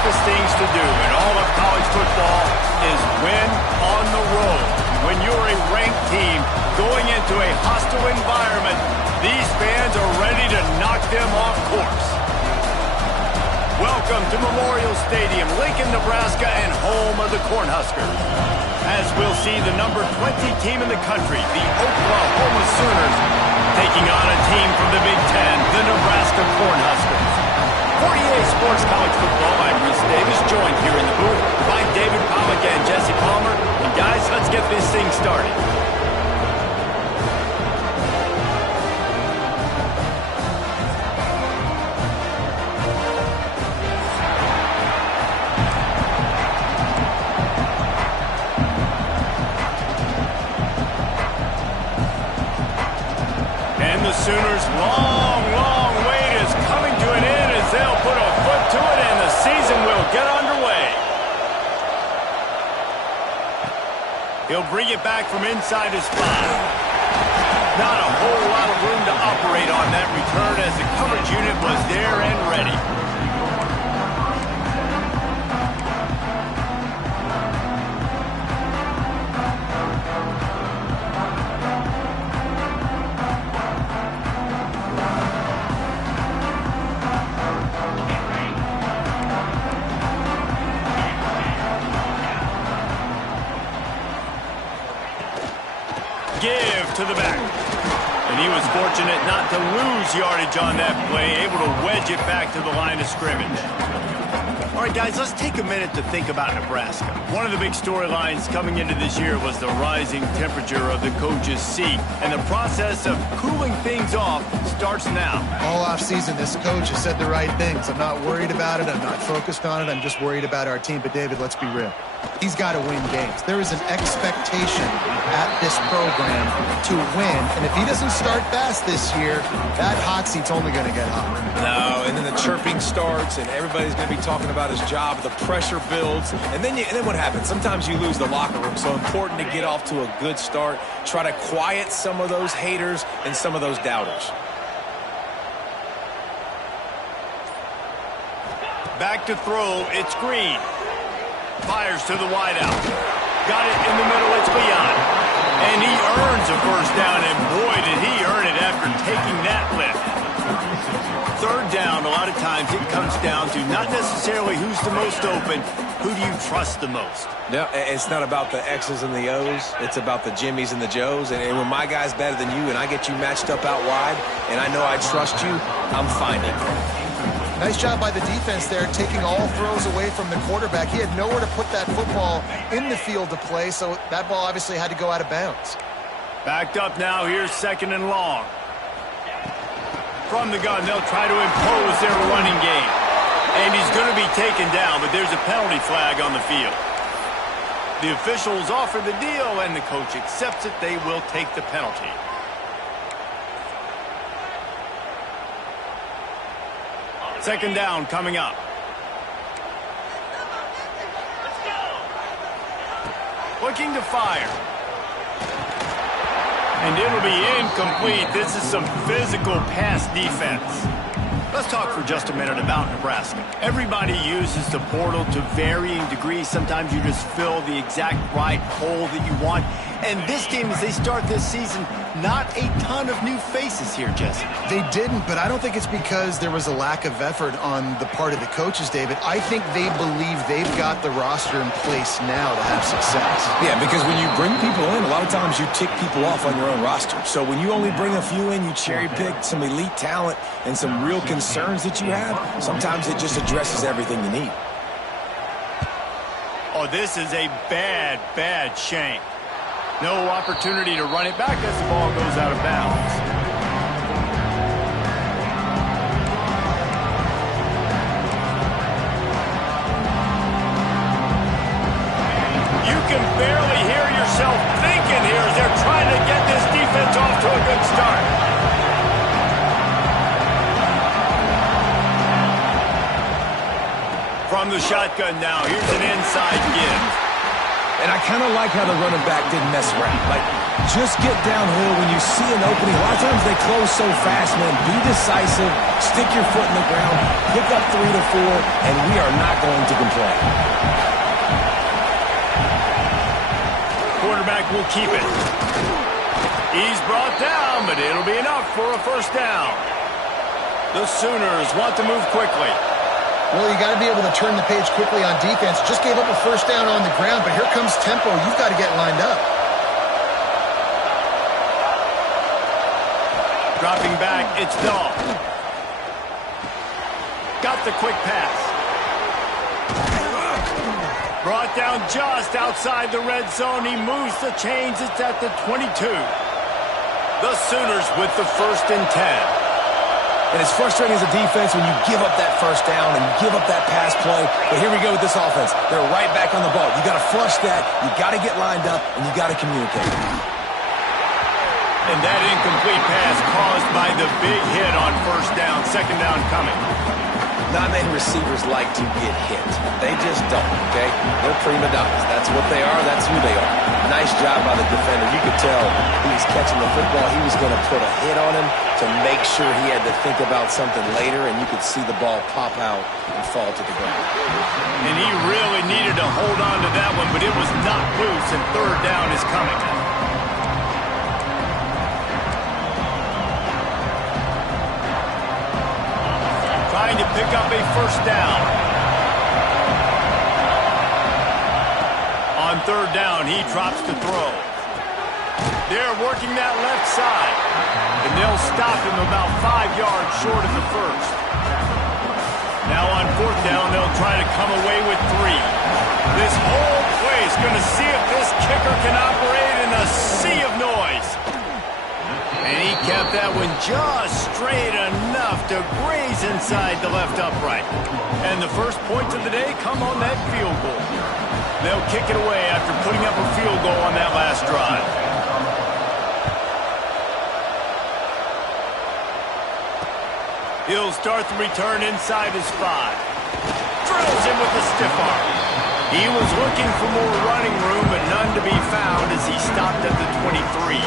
toughest things to do in all of college football is win on the road. When you're a ranked team going into a hostile environment, these fans are ready to knock them off course. Welcome to Memorial Stadium, Lincoln, Nebraska, and home of the Cornhuskers. As we'll see the number 20 team in the country, the Oklahoma Sooners, taking on a team from the Big Ten, the Nebraska Cornhuskers. 48 Sports College Football, I'm Reese Davis, joined here in the booth by David Pollack and Jesse Palmer. And guys, let's get this thing started. And the Sooners' long wait is coming to an end as they'll put a foot to it and the season will get underway. He'll bring it back from inside his 5. Not a whole lot of room to operate on that return as the coverage unit was there and ready. Give to the back. And he was fortunate not to lose yardage on that play, able to wedge it back to the line of scrimmage. All right, guys, let's take a minute to think about Nebraska. One of the big storylines coming into this year was the rising temperature of the coach's seat, and the process of cooling things off starts now. All offseason, this coach has said the right things. I'm not worried about it. I'm not focused on it. I'm just worried about our team. But, David, let's be real. He's got to win games. There is an expectation at this program to win, and if he doesn't start fast this year, that hot seat's only going to get hot. No, and then the chirping starts, and everybody's going to be talking about his job. The pressure builds, and then what happens? Sometimes you lose the locker room. So important to get off to a good start. Try to quiet some of those haters and some of those doubters. Back to throw. It's Green. Fires to the wideout. Got it in the middle. It's beyond. And he earns a first down, and boy, did he earn it after taking that lift. Third down, a lot of times it comes down to not necessarily who's the most open, who do you trust the most? No, it's not about the X's and the O's. It's about the Jimmies and the Joes. And when my guy's better than you and I get you matched up out wide and I know I trust you, I'm finding. Nice job by the defense there, taking all throws away from the quarterback. He had nowhere to put that football in the field to play, so that ball obviously had to go out of bounds. Backed up now. Here's 2nd and long. From the gun, they'll try to impose their running game. And he's going to be taken down, but there's a penalty flag on the field. The officials offer the deal, and the coach accepts it. They will take the penalty. Second down coming up. Looking to fire. And it'll be incomplete. This is some physical pass defense. Let's talk for just a minute about Nebraska. Everybody uses the portal to varying degrees. Sometimes you just fill the exact right hole that you want. And this team, as they start this season, not a ton of new faces here, Jesse. They didn't, but I don't think it's because there was a lack of effort on the part of the coaches, David. I think they believe they've got the roster in place now to have success. Yeah, because when you bring people in, a lot of times you tick people off on your own roster. So when you only bring a few in, you cherry-pick some elite talent and some real concerns that you have, sometimes it just addresses everything you need. Oh, this is a bad shank. No opportunity to run it back as the ball goes out of bounds. You can barely hear yourself thinking here as they're trying to get this defense off to a good start. From the shotgun now, here's an inside give. And I kind of like how the running back didn't mess around. Like, just get downhill when you see an opening. A lot of times they close so fast, man. Be decisive, stick your foot in the ground, pick up 3 to 4, and we are not going to complain. Quarterback will keep it. He's brought down, but it'll be enough for a first down. The Sooners want to move quickly. Well, you got to be able to turn the page quickly on defense. Just gave up a first down on the ground, but here comes tempo. You've got to get lined up. Dropping back, it's Dahl. Got the quick pass. Brought down just outside the red zone. He moves the chains. It's at the 22. The Sooners with the 1st and 10. And it's frustrating as a defense when you give up that first down and you give up that pass play. But here we go with this offense. They're right back on the ball. You got to flush that. You got to get lined up, and you got to communicate. And that incomplete pass caused by the big hit on first down. Second down coming. Not many receivers like to get hit. They just don't, okay? They're prima donnas. That's what they are. That's who they are. Nice job by the defender. You could tell he was catching the football. He was going to put a hit on him to make sure he had to think about something later, and you could see the ball pop out and fall to the ground. And he really needed to hold on to that one, but it was not loose, and third down is coming. Trying to pick up a first down. On third down, he drops to throw. They're working that left side, and they'll stop him about 5 yards short of the first. Now on fourth down, they'll try to come away with 3. This whole place going to see if this kicker can operate in a sea of noise. And he kept that one just straight enough to graze inside the left upright. And the first points of the day come on that field goal. They'll kick it away after putting up a field goal on that last drive. He'll start the return inside his 5. Drills him with the stiff arm. He was looking for more running room, but none to be found as he stopped at the 23.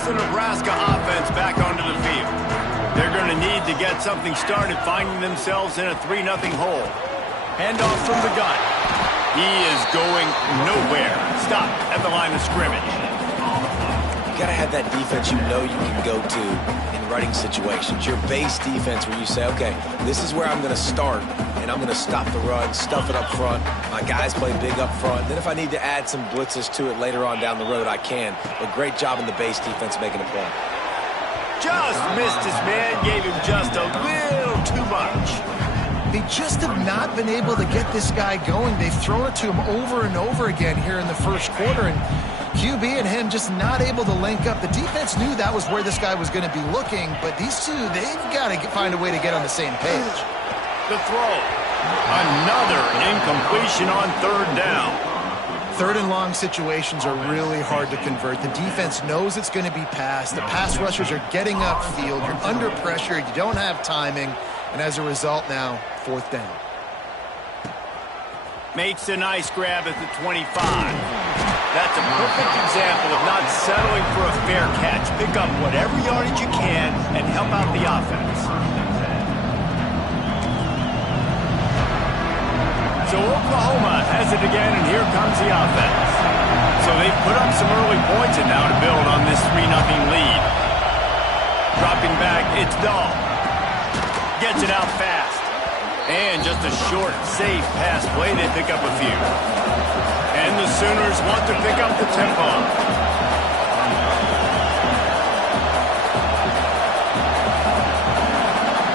The Nebraska offense back onto the field. They're going to need to get something started, finding themselves in a 3-0 hole. Handoff from the gun. He is going nowhere. Stopped at the line of scrimmage. You got to have that defense you know you can go to in running situations. Your base defense where you say, okay, this is where I'm going to start, and I'm going to stop the run, stuff it up front. My guys play big up front. Then if I need to add some blitzes to it later on down the road, I can. But great job in the base defense making a play. Just missed his man, gave him just a little too much. They just have not been able to get this guy going. They've thrown it to him over and over again here in the first quarter, and QB and him just not able to link up. The defense knew that was where this guy was going to be looking, but these two, they've got to find a way to get on the same page. The throw. Another incompletion on third down. Third and long situations are really hard to convert. The defense knows it's going to be passed. The pass rushers are getting upfield. You're under pressure. You don't have timing. And as a result now, fourth down. Makes a nice grab at the 25. That's a perfect example of not settling for a fair catch. Pick up whatever yardage you can and help out the offense. So Oklahoma has it again, and here comes the offense. So they've put up some early points and now to build on this 3-0 lead. Dropping back, it's Dahl. Gets it out fast. And just a short, safe pass play. They pick up a few. And the Sooners want to pick up the tempo.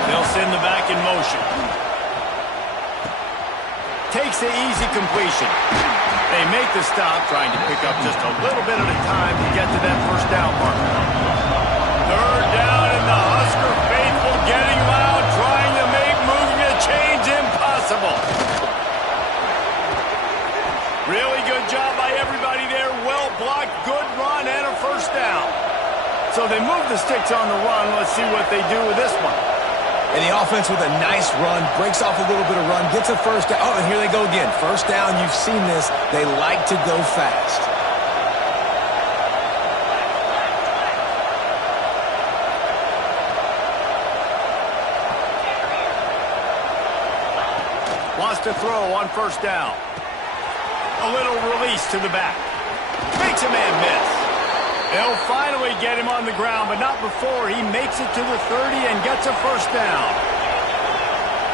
They'll send the back in motion. Takes the easy completion. They make the stop, trying to pick up just a little bit at a time to get to that first down mark. Third down, and the Husker faithful getting loud, trying to make moving the chains impossible. So they move the sticks on the run. Let's see what they do with this one. And the offense with a nice run, breaks off a little bit of run, gets a first down. Oh, and here they go again. First down, you've seen this. They like to go fast. Wants to throw on first down. A little release to the back. Makes a man miss. They'll finally get him on the ground, but not before he makes it to the 30 and gets a first down.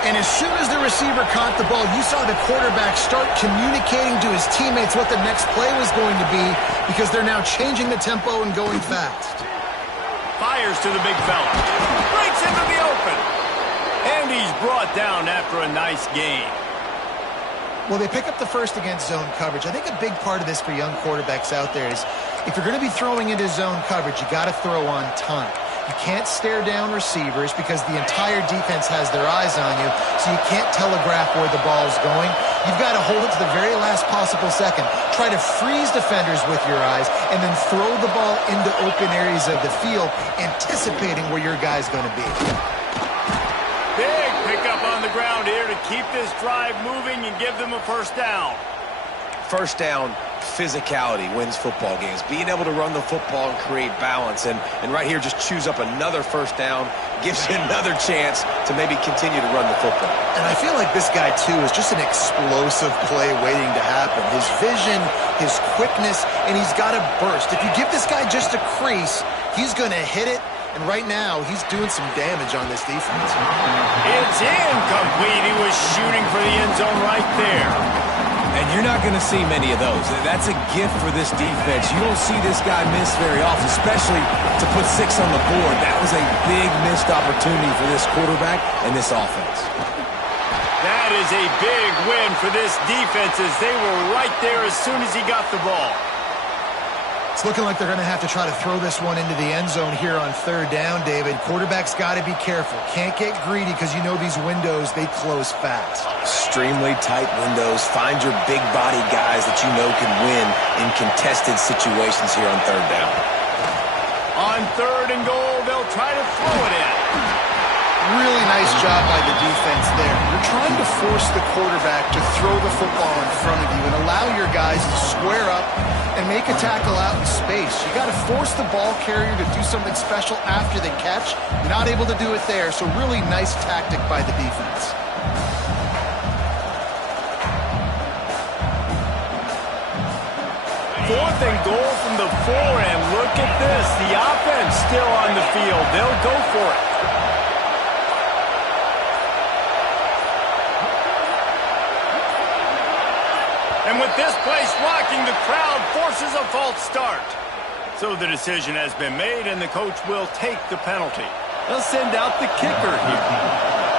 And as soon as the receiver caught the ball, you saw the quarterback start communicating to his teammates what the next play was going to be because they're now changing the tempo and going fast. Fires to the big fella. Breaks into the open. And he's brought down after a nice gain. Well, they pick up the first against zone coverage. I think a big part of this for young quarterbacks out there is if you're going to be throwing into zone coverage, you got to throw on time. You can't stare down receivers because the entire defense has their eyes on you, so you can't telegraph where the ball's going. You've got to hold it to the very last possible second. Try to freeze defenders with your eyes and then throw the ball into open areas of the field, anticipating where your guy's going to be. Big pickup on the ground here to keep this drive moving and give them a first down. First down, physicality wins football games. Being able to run the football and create balance. And right here, just choose up another first down, gives you another chance to maybe continue to run the football. And I feel like this guy, too, is just an explosive play waiting to happen. His vision, his quickness, and he's got a burst. If you give this guy just a crease, he's going to hit it. And right now, he's doing some damage on this defense. It's incomplete. He was shooting for the end zone right there. And you're not going to see many of those. That's a gift for this defense. You don't see this guy miss very often, especially to put 6 on the board. That was a big missed opportunity for this quarterback and this offense. That is a big win for this defense as they were right there as soon as he got the ball. It's looking like they're going to have to try to throw this one into the end zone here on third down, David. Quarterback's got to be careful. Can't get greedy because you know these windows, they close fast. Extremely tight windows. Find your big body guys that you know can win in contested situations here on third down. On third and goal, they'll try to throw it in. Really nice job by the defense there. You're trying to force the quarterback to throw the football in front of you and allow your guys to square up and make a tackle out in space. You got to force the ball carrier to do something special after the catch. Not able to do it there, so really nice tactic by the defense. Fourth and goal from the 4, and look at this. The offense still on the field. They'll go for it. And with this place rocking, the crowd forces a false start. So the decision has been made, and the coach will take the penalty. They'll send out the kicker here.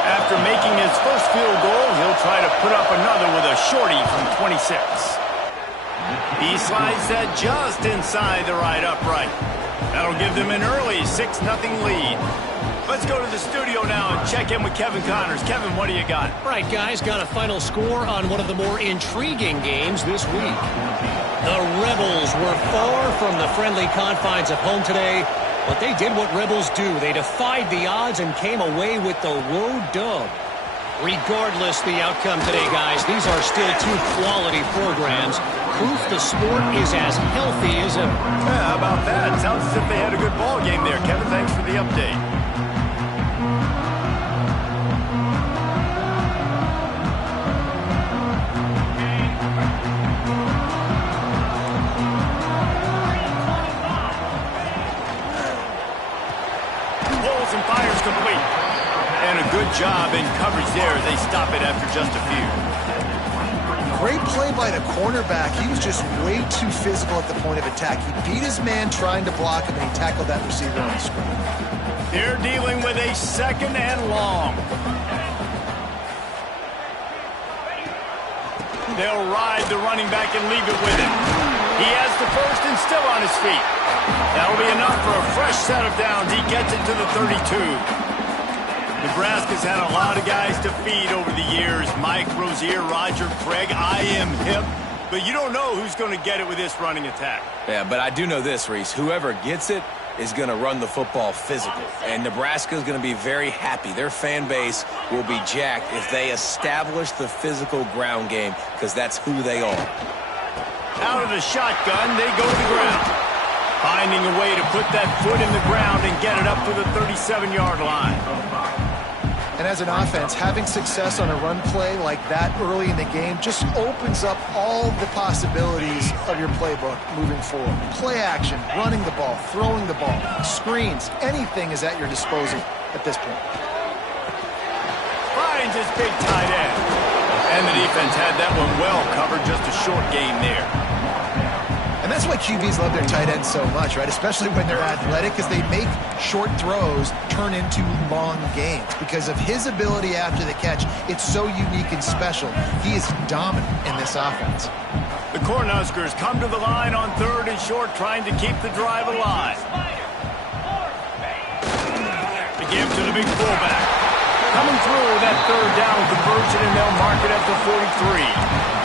After making his first field goal, he'll try to put up another with a shorty from 26. He slides that just inside the right upright. That'll give them an early 6-0 lead. Let's go to the studio now and check in with Kevin Connors. Kevin, what do you got? Right, guys, got a final score on one of the more intriguing games this week. The Rebels were far from the friendly confines of home today, but they did what Rebels do. They defied the odds and came away with the road dub. Regardless the outcome today, guys, these are still 2 quality programs. Proof the sport is as healthy as ever. Yeah, how about that? Sounds as if they had a good ball game there. Kevin, thanks for the update. Pulls and fires complete. And a good job in coverage there as they stop it after just a few. Great play by the cornerback. He was just way too physical at the point of attack. He beat his man trying to block him, and he tackled that receiver on the screen. They're dealing with a 2nd and long. They'll ride the running back and leave it with him. He has the first and still on his feet. That'll be enough for a fresh set of downs. He gets it to the 32. Nebraska's had a lot of guys to feed over the years. Mike Rozier, Roger Craig, I am hip. But you don't know who's going to get it with this running attack. Yeah, but I do know this, Reese. Whoever gets it is going to run the football physical. And Nebraska is going to be very happy. Their fan base will be jacked if they establish the physical ground game, because that's who they are. Out of the shotgun, they go to the ground. Finding a way to put that foot in the ground and get it up to the 37-yard line. And as an offense, having success on a run play like that early in the game just opens up all the possibilities of your playbook moving forward. Play action, running the ball, throwing the ball, screens, anything is at your disposal at this point. Finds his big tight end. And the defense had that one well covered, just a short gain there. And that's why QBs love their tight ends so much, right? Especially when they're athletic, because they make short throws turn into long gains. Because of his ability after the catch, it's so unique and special. He is dominant in this offense. The Cornhuskers come to the line on 3rd and short, trying to keep the drive alive. The give to the big fullback. Coming through with that 3rd down conversion, and they'll mark it at the 43.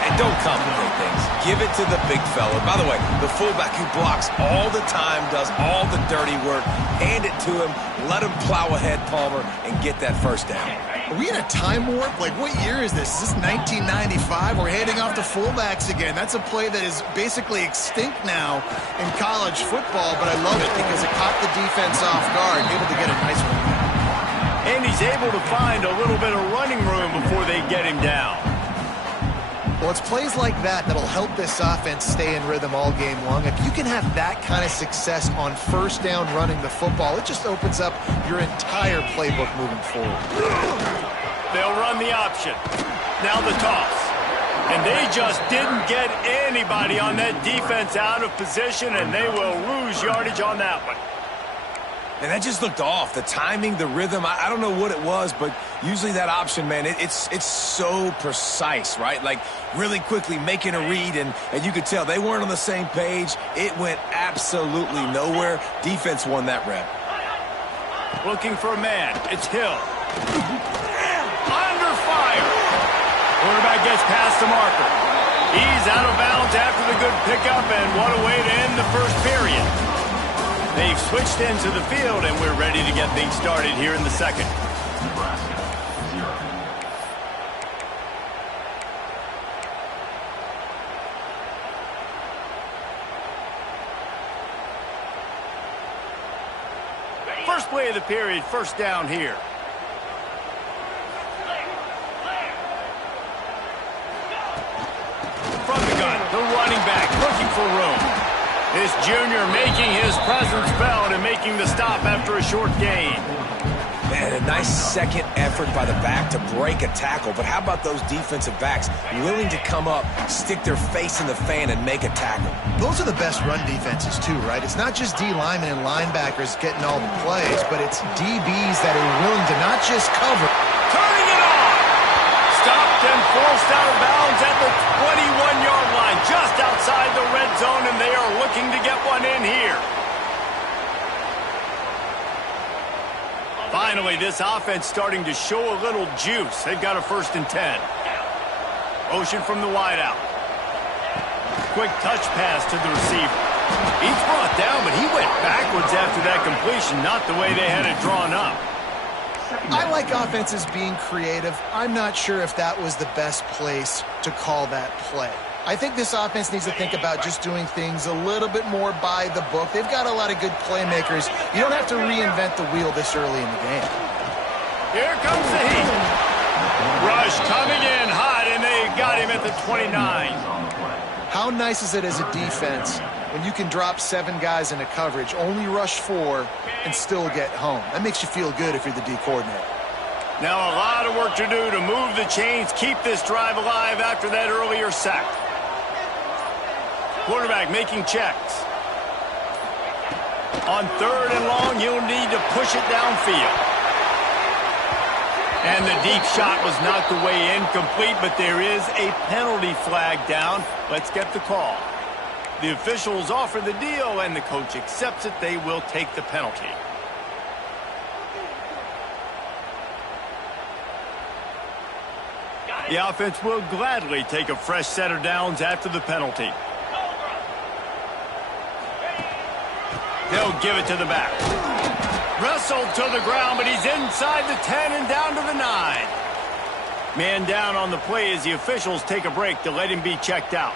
And don't complicate things. Give it to the big fella. By the way, the fullback who blocks all the time, does all the dirty work. Hand it to him. Let him plow ahead, Palmer, and get that first down. Are we in a time warp? Like, what year is this? Is this 1995? We're handing off to fullbacks again. That's a play that is basically extinct now in college football, but I love it because it caught the defense off guard, able to get a nice one. And he's able to find a little bit of running room before they get him down. Well, it's plays like that that'll help this offense stay in rhythm all game long. If you can have that kind of success on 1st down running the football, it just opens up your entire playbook moving forward. They'll run the option. Now the toss. And they just didn't get anybody on that defense out of position, and they will lose yardage on that one. And that just looked off. The timing, the rhythm, I don't know what it was, but usually that option, man, it's so precise, right? Like really quickly making a read, and you could tell they weren't on the same page. It went absolutely nowhere. Defense won that rep. Looking for a man. It's Hill. Under fire. Quarterback gets past the marker. He's out of bounds after the good pickup, and what a way to end the first period. They've switched into the field, and we're ready to get things started here in the second. First play of the period, 1st down here. From the gun, the running back looking for room. This junior making his presence felt and making the stop after a short gain. Man, a nice second effort by the back to break a tackle. But how about those defensive backs willing to come up, stick their face in the fan, and make a tackle? Those are the best run defenses, too, right? It's not just D linemen and linebackers getting all the plays, but it's DBs that are willing to not just cover. Turning it on! Stopped and forced out of bounds at the 21-yard line, just outside the red zone, and they are looking to get one in here. Finally, this offense starting to show a little juice. They've got a 1st and 10. Motion from the wideout. Quick touch pass to the receiver. He's brought down, but he went backwards after that completion, not the way they had it drawn up. I like offenses being creative. I'm not sure if that was the best place to call that play. I think this offense needs to think about just doing things a little bit more by the book. They've got a lot of good playmakers. You don't have to reinvent the wheel this early in the game. Here comes the heat. Rush coming in hot, and they got him at the 29. How nice is it as a defense when you can drop 7 guys into coverage, only rush 4, and still get home? That makes you feel good if you're the D coordinator. Now a lot of work to do to move the chains, keep this drive alive after that earlier sack. Quarterback making checks. On 3rd and long, you'll need to push it downfield. And the deep shot was knocked away incomplete, but there is a penalty flag down. Let's get the call. The officials offer the deal, and the coach accepts it. They will take the penalty. The offense will gladly take a fresh set of downs after the penalty. They'll give it to the back. Wrestled to the ground, but he's inside the 10 and down to the 9. Man down on the play as the officials take a break to let him be checked out.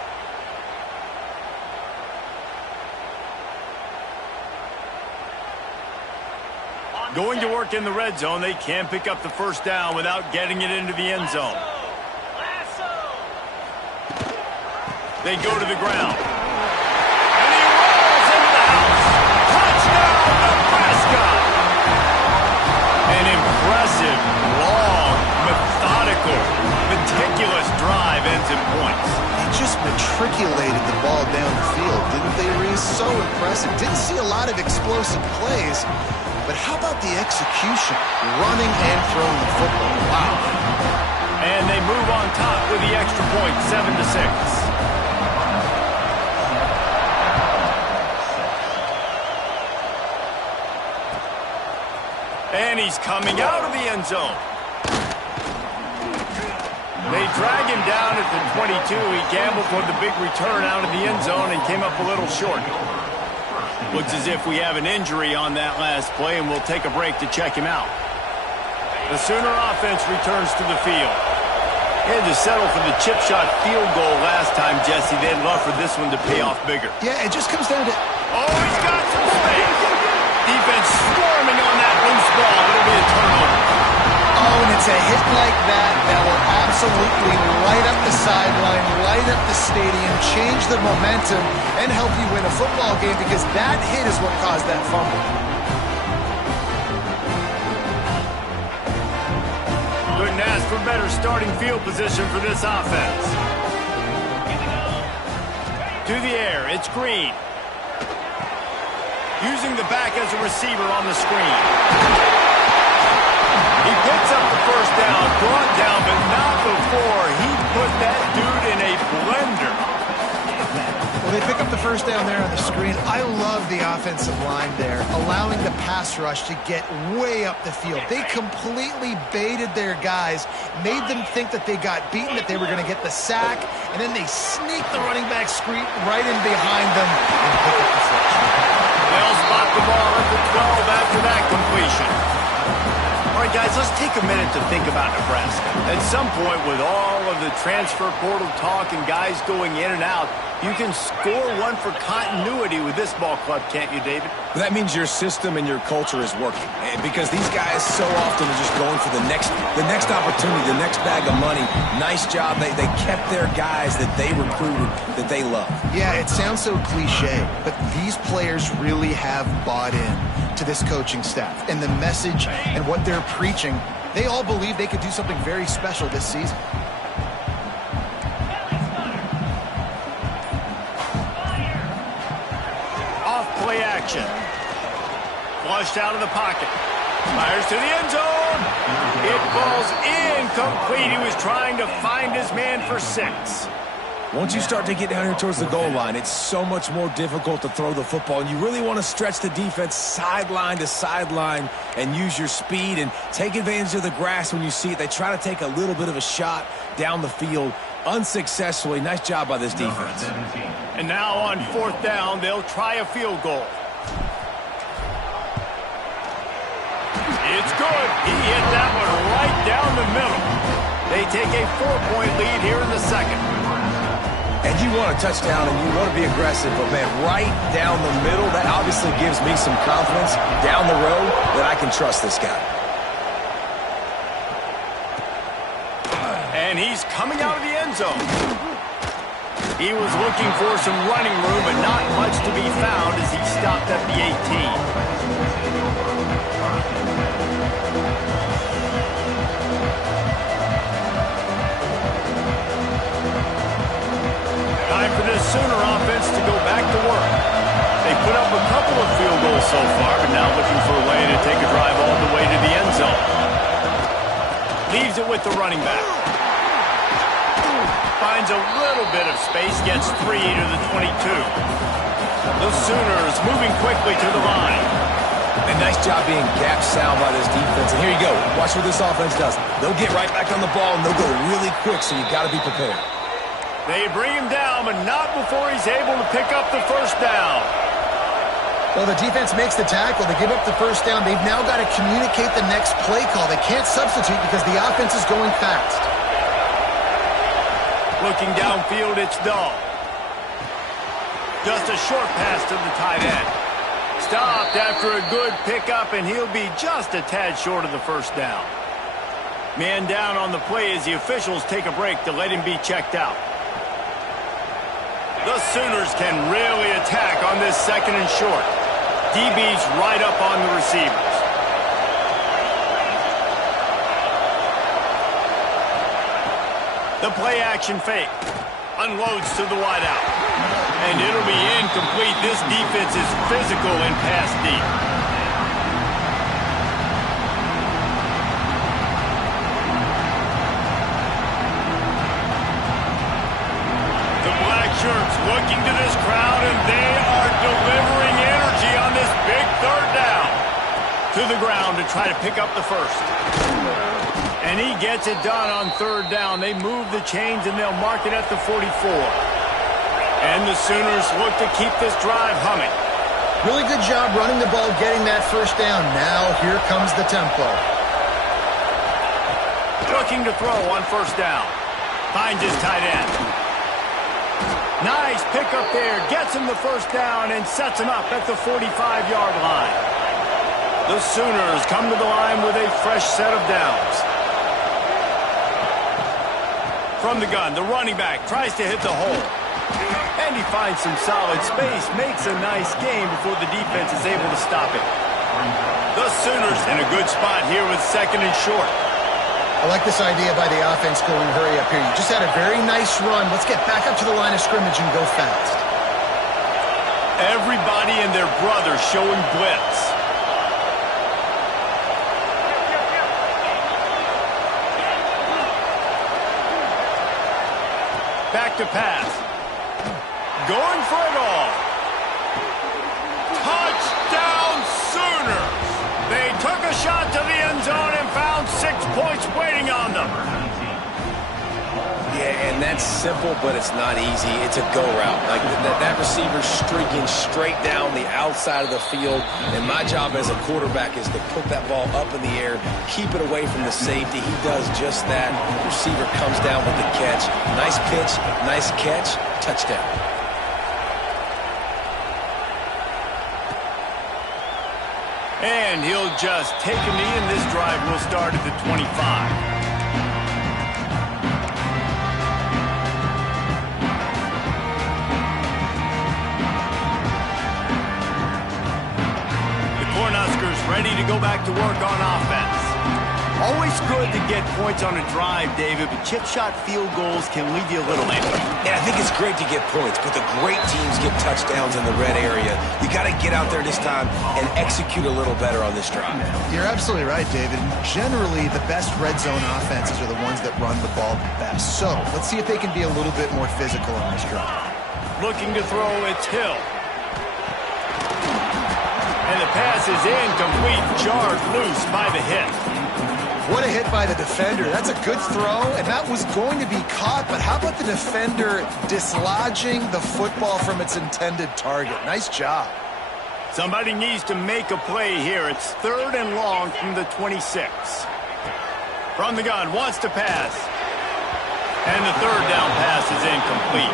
Going to work in the red zone. They can't pick up the first down without getting it into the end zone. They go to the ground. And he rolls into the house. Touchdown, Nebraska! An impressive, long, methodical, meticulous drive ends in points. They just matriculated the ball down the field, didn't they, Reese? So impressive. Didn't see a lot of explosive plays. But how about the execution? Running and throwing the football. Wow. And they move on top with the extra point, 7-6. And he's coming out of the end zone. They drag him down at the 22. He gambled for the big return out of the end zone and came up a little short. Looks as if we have an injury on that last play, and we'll take a break to check him out. The Sooner offense returns to the field. They had to settle for the chip shot field goal last time, Jesse. They'd love for this one to pay off bigger. Yeah, it just comes down to... Oh, he's got some space. Defense swarming on that loose ball. It'll be a turnover. Oh, and it's a hit like that that will absolutely light up the sideline, light up the stadium, change the momentum, and help you win a football game, because that hit is what caused that fumble. Couldn't ask for better starting field position for this offense. To the air, it's Green. Using the back as a receiver on the screen. He picks up the first down, brought down, but not before he put that dude in a blender. Well, they pick up the first down there on the screen. I love the offensive line there, allowing the pass rush to get way up the field. They completely baited their guys, made them think that they got beaten, that they were going to get the sack, and then they sneak the running back screen right in behind them and pick up the first. They'll spot the ball at the 12 after that completion. All right, guys, let's take a minute to think about Nebraska. At some point, with all of the transfer portal talk and guys going in and out, you can score one for continuity with this ball club, can't you, David? That means your system and your culture is working, because these guys so often are just going for the next opportunity, the next bag of money. Nice job. They kept their guys that they recruited, that they love. Yeah, it sounds so cliche, but these players really have bought in to this coaching staff and the message and what they're preaching. They all believe they could do something very special this season. Play action. Flushed out of the pocket. Fires to the end zone. It falls incomplete. He was trying to find his man for 6. Once you start to get down here towards the goal line, it's so much more difficult to throw the football, and you really want to stretch the defense sideline to sideline and use your speed and take advantage of the grass when you see it. They try to take a little bit of a shot down the field unsuccessfully. Nice job by this defense. And now on 4th down, they'll try a field goal. It's good. He hit that one right down the middle. They take a 4-point lead here in the second. And you want a touchdown and you want to be aggressive, but man, right down the middle, that obviously gives me some confidence down the road that I can trust this guy. And he's coming out of the end zone. He was looking for some running room, but not much to be found as he stopped at the 18. Time for this Sooner offense to go back to work. They put up a couple of field goals so far, but now looking for a way to take a drive all the way to the end zone. Leaves it with the running back. Finds a little bit of space, gets 3 to the 22. The Sooners moving quickly to the line. A nice job being gap sound by this defense. And here you go. Watch what this offense does. They'll get right back on the ball, and they'll go really quick, so you got to be prepared. They bring him down, but not before he's able to pick up the first down. Well, the defense makes the tackle. They give up the first down. They've now got to communicate the next play call. They can't substitute because the offense is going fast. Looking downfield, it's Dahl. Just a short pass to the tight end. Stopped after a good pickup, and he'll be just a tad short of the first down. Man down on the play as the officials take a break to let him be checked out. The Sooners can really attack on this second and short. DB's right up on the receivers. The play action fake. Unloads to the wideout. And it'll be incomplete. This defense is physical and pass deep. The black shirts looking to this crowd, and they are delivering energy on this big third down. To the ground to try to pick up the first. And he gets it done on third down. They move the chains, and they'll mark it at the 44. And the Sooners look to keep this drive humming. Really good job running the ball, getting that first down. Now here comes the tempo. Looking to throw on first down. Finds his tight end. Nice pickup there. Gets him the first down and sets him up at the 45-yard line. The Sooners come to the line with a fresh set of downs. From the gun, the running back tries to hit the hole. And he finds some solid space, makes a nice game before the defense is able to stop it. The Sooners in a good spot here with second and short. I like this idea by the offense going hurry up here. You just had a very nice run. Let's get back up to the line of scrimmage and go fast. Everybody and their brother showing blitz. Back to pass. Going for it all. Touchdown Sooners! They took a shot to the end zone and found 6 points waiting on them. Yeah, and that's simple, but it's not easy. It's a go route. Like that receiver's streaking straight down the outside of the field, and my job as a quarterback is to put that ball up in the air, keep it away from the safety. He does just that. The receiver comes down with the catch. Nice pitch, nice catch, touchdown. And he'll just take a knee, and this drive will start at the 25. The Cornhuskers ready to go back to work on offense. Always good to get points on a drive, David, but chip shot field goals can leave you a little empty. Yeah, I think it's great to get points, but the great teams get touchdowns in the red area. You got to get out there this time and execute a little better on this drive. You're absolutely right, David. Generally, the best red zone offenses are the ones that run the ball best. So let's see if they can be a little bit more physical on this drive. Looking to throw, it's Hill. And the pass is incomplete, jarred loose by the hit. What a hit by the defender. That's a good throw, and that was going to be caught, but how about the defender dislodging the football from its intended target? Nice job. Somebody needs to make a play here. It's third and long from the 26. From the gun, wants to pass. And the third down pass is incomplete.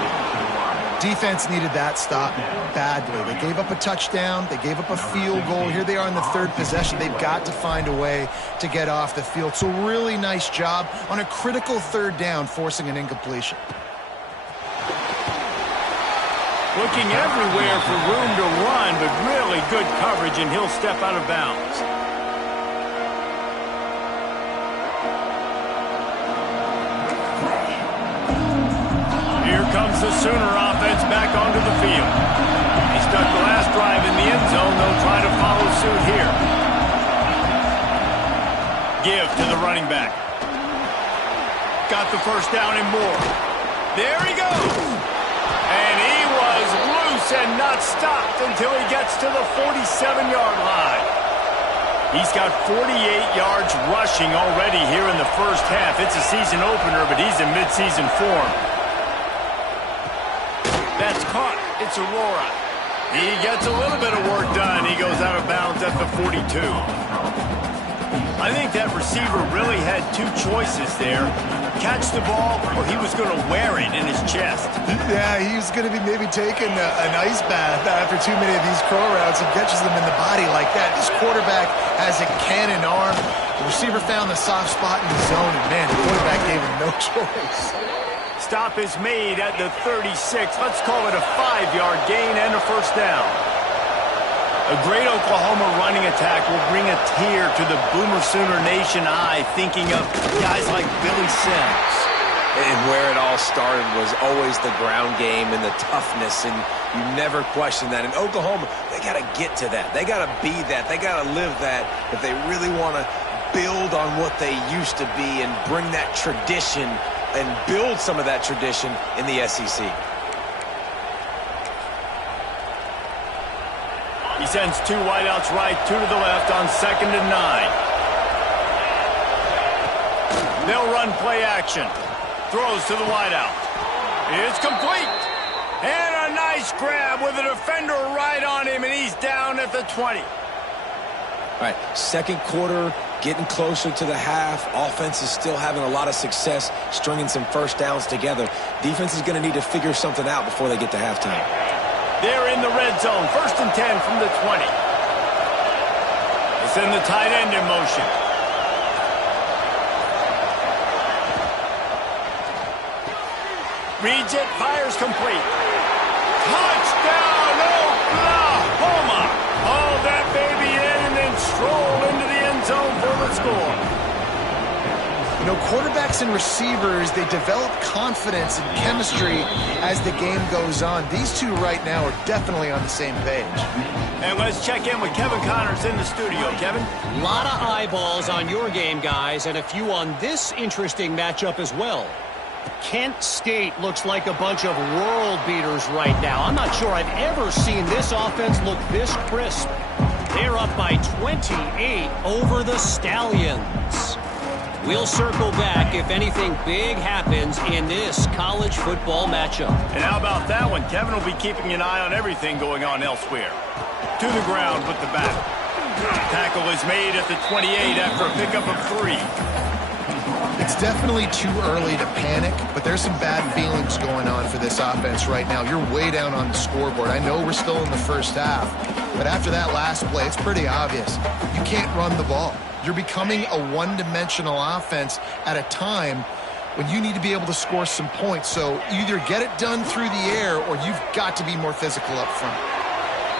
Defense needed that stop badly. They gave up a touchdown. They gave up a field goal. Here they are in the third possession. They've got to find a way to get off the field. So really nice job on a critical third down, forcing an incompletion. Looking everywhere for room to run, but really good coverage, and he'll step out of bounds. Here comes the Sooner offense back onto the field. They stuck the last drive in the end zone. They'll try to follow suit here. Give to the running back. Got the first down and more. There he goes. And he was loose and not stopped until he gets to the 47-yard line. He's got 48 yards rushing already here in the first half. It's a season opener, but he's in midseason form. That's caught. It's Aurora. He gets a little bit of work done. He goes out of bounds at the 42. I think that receiver really had two choices there. Catch the ball, or he was going to wear it in his chest. Yeah, he was going to be maybe taking an ice bath after too many of these crow routes. He catches them in the body like that. This quarterback has a cannon arm. The receiver found the soft spot in the zone, and man, the quarterback gave him no choice. Stop is made at the 36. Let's call it a 5-yard gain and a first down. A great Oklahoma running attack will bring a tear to the Boomer Sooner Nation eye, thinking of guys like Billy Sims. And where it all started was always the ground game and the toughness, and you never question that. In Oklahoma, they got to get to that. They got to be that. They got to live that if they really want to build on what they used to be and bring that tradition and build some of that tradition in the SEC. He sends two wideouts right, two to the left on 2nd and 9. They'll run play action. Throws to the wideout. It's complete. And a nice grab with a defender right on him, and he's down at the 20. All right, second quarter, getting closer to the half. Offense is still having a lot of success stringing some first downs together. Defense is going to need to figure something out before they get to halftime. They're in the red zone. 1st and 10 from the 20. They send the tight end in motion. Reads it, fires complete. Touchdown, Oklahoma! Haul that baby in and then stroll into the end zone for the score. You know, quarterbacks and receivers, they develop confidence and chemistry as the game goes on. These two right now are definitely on the same page. And let's check in with Kevin Connors in the studio. Kevin? A lot of eyeballs on your game, guys, and a few on this interesting matchup as well. Kent State looks like a bunch of world beaters right now. I'm not sure I've ever seen this offense look this crisp. They're up by 28 over the Stallions. We'll circle back if anything big happens in this college football matchup. And how about that one? Kevin will be keeping an eye on everything going on elsewhere. To the ground with the bat. Tackle is made at the 28 after a pickup of 3. It's definitely too early to panic, but there's some bad feelings going on for this offense right now. You're way down on the scoreboard. I know we're still in the first half, but after that last play, it's pretty obvious. You can't run the ball. You're becoming a one-dimensional offense at a time when you need to be able to score some points. So either get it done through the air or you've got to be more physical up front.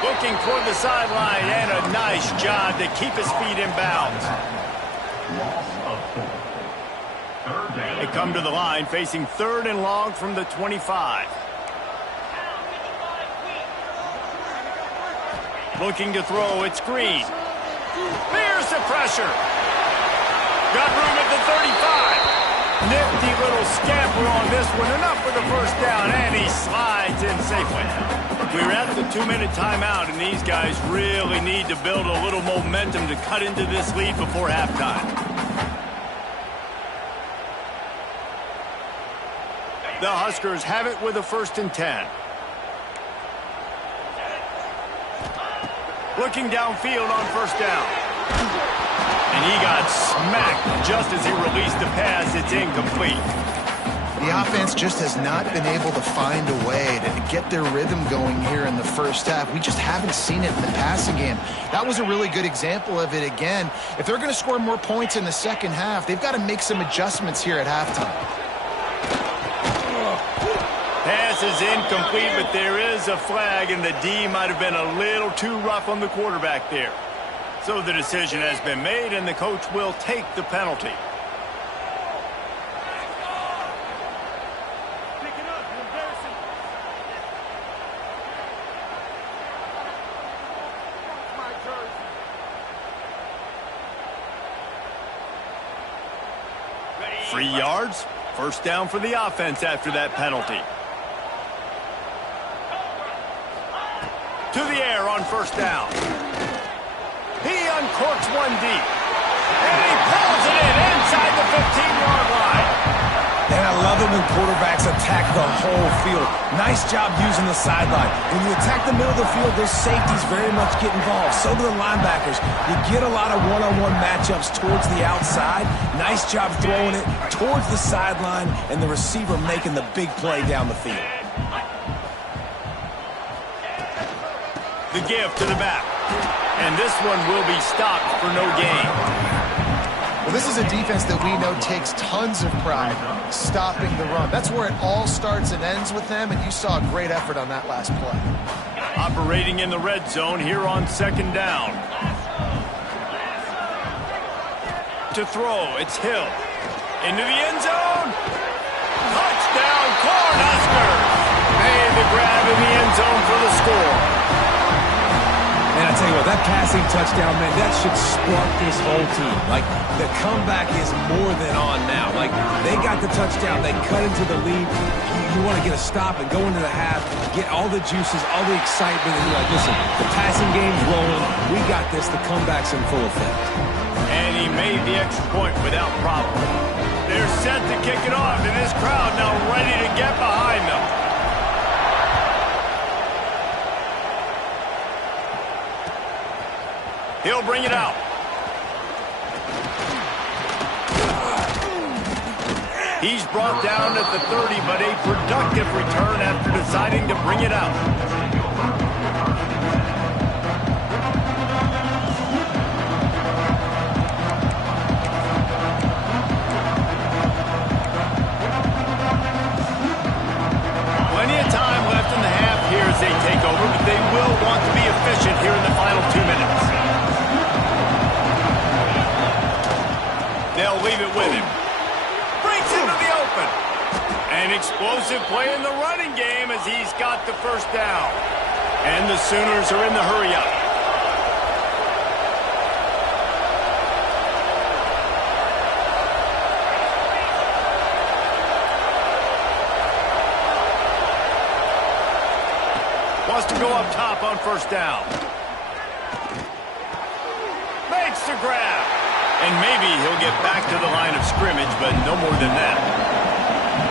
Looking toward the sideline, and a nice job to keep his feet in bounds. They come to the line facing 3rd and long from the 25. Looking to throw, it's Green. There's the pressure. Got room at the 35. Nifty little scamper on this one. Enough for the first down, and he slides in safely. We're at the 2-minute timeout, and these guys really need to build a little momentum to cut into this lead before halftime. The Huskers have it with a 1st and 10. Looking downfield on 1st down. And he got smacked just as he released the pass. It's incomplete. The offense just has not been able to find a way to get their rhythm going here in the first half. We just haven't seen it in the passing game. That was a really good example of it again. If they're going to score more points in the second half, they've got to make some adjustments here at halftime. Pass is incomplete, but there is a flag, and the D might have been a little too rough on the quarterback there. So the decision has been made, and the coach will take the penalty. Free yards, 1st down for the offense after that penalty. To the air on 1st down. He uncorks one deep. And he pulls it in inside the 15-yard line. And I love it when quarterbacks attack the whole field. Nice job using the sideline. When you attack the middle of the field, those safeties very much get involved. So do the linebackers. You get a lot of one-on-one matchups towards the outside. Nice job throwing it towards the sideline, and the receiver making the big play down the field. The give to the back. And this one will be stopped for no gain. Well, this is a defense that we know takes tons of pride stopping the run. That's where it all starts and ends with them, and you saw a great effort on that last play. Operating in the red zone here on second down. To throw, it's Hill. Into the end zone. Touchdown, Cornhuskers! Made the grab in the end zone for the score. And I tell you what, that passing touchdown, man, that should spark this whole team. Like, the comeback is more than on now. Like, they got the touchdown. They cut into the lead. You want to get a stop and go into the half, get all the juices, all the excitement, and you're like, listen, the passing game's rolling. We got this. The comeback's in full effect. And he made the extra point without problem. They're set to kick it off, and this crowd now ready to get behind them. He'll bring it out. He's brought down at the 30, but a productive return after deciding to bring it out. Plenty of time left in the half here as they take over, but they will want to be efficient here in the final 2 minutes. They'll leave it with him. Breaks into the open. An explosive play in the running game as he's got the first down. And the Sooners are in the hurry-up. Wants to go up top on first down. Makes the grab. And maybe he'll get back to the line of scrimmage, but no more than that.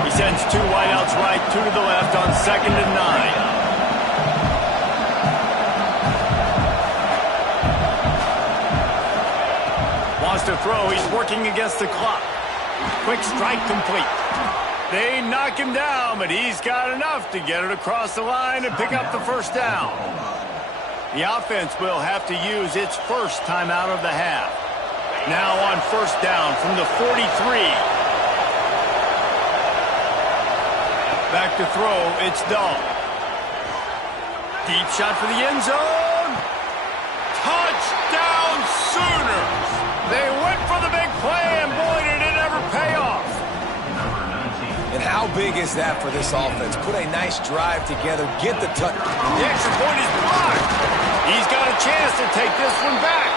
He sends 2 wideouts right, 2 to the left on 2nd and 9. Wants to throw. He's working against the clock. Quick strike complete. They knock him down, but he's got enough to get it across the line and pick up the first down. The offense will have to use its first timeout of the half. Now on first down from the 43. Back to throw, it's Dahl. Deep shot for the end zone. Touchdown Sooners! They went for the big play, and boy, did it ever pay off. And how big is that for this offense? Put a nice drive together, get the touch. The extra point is blocked. He's got a chance to take this one back.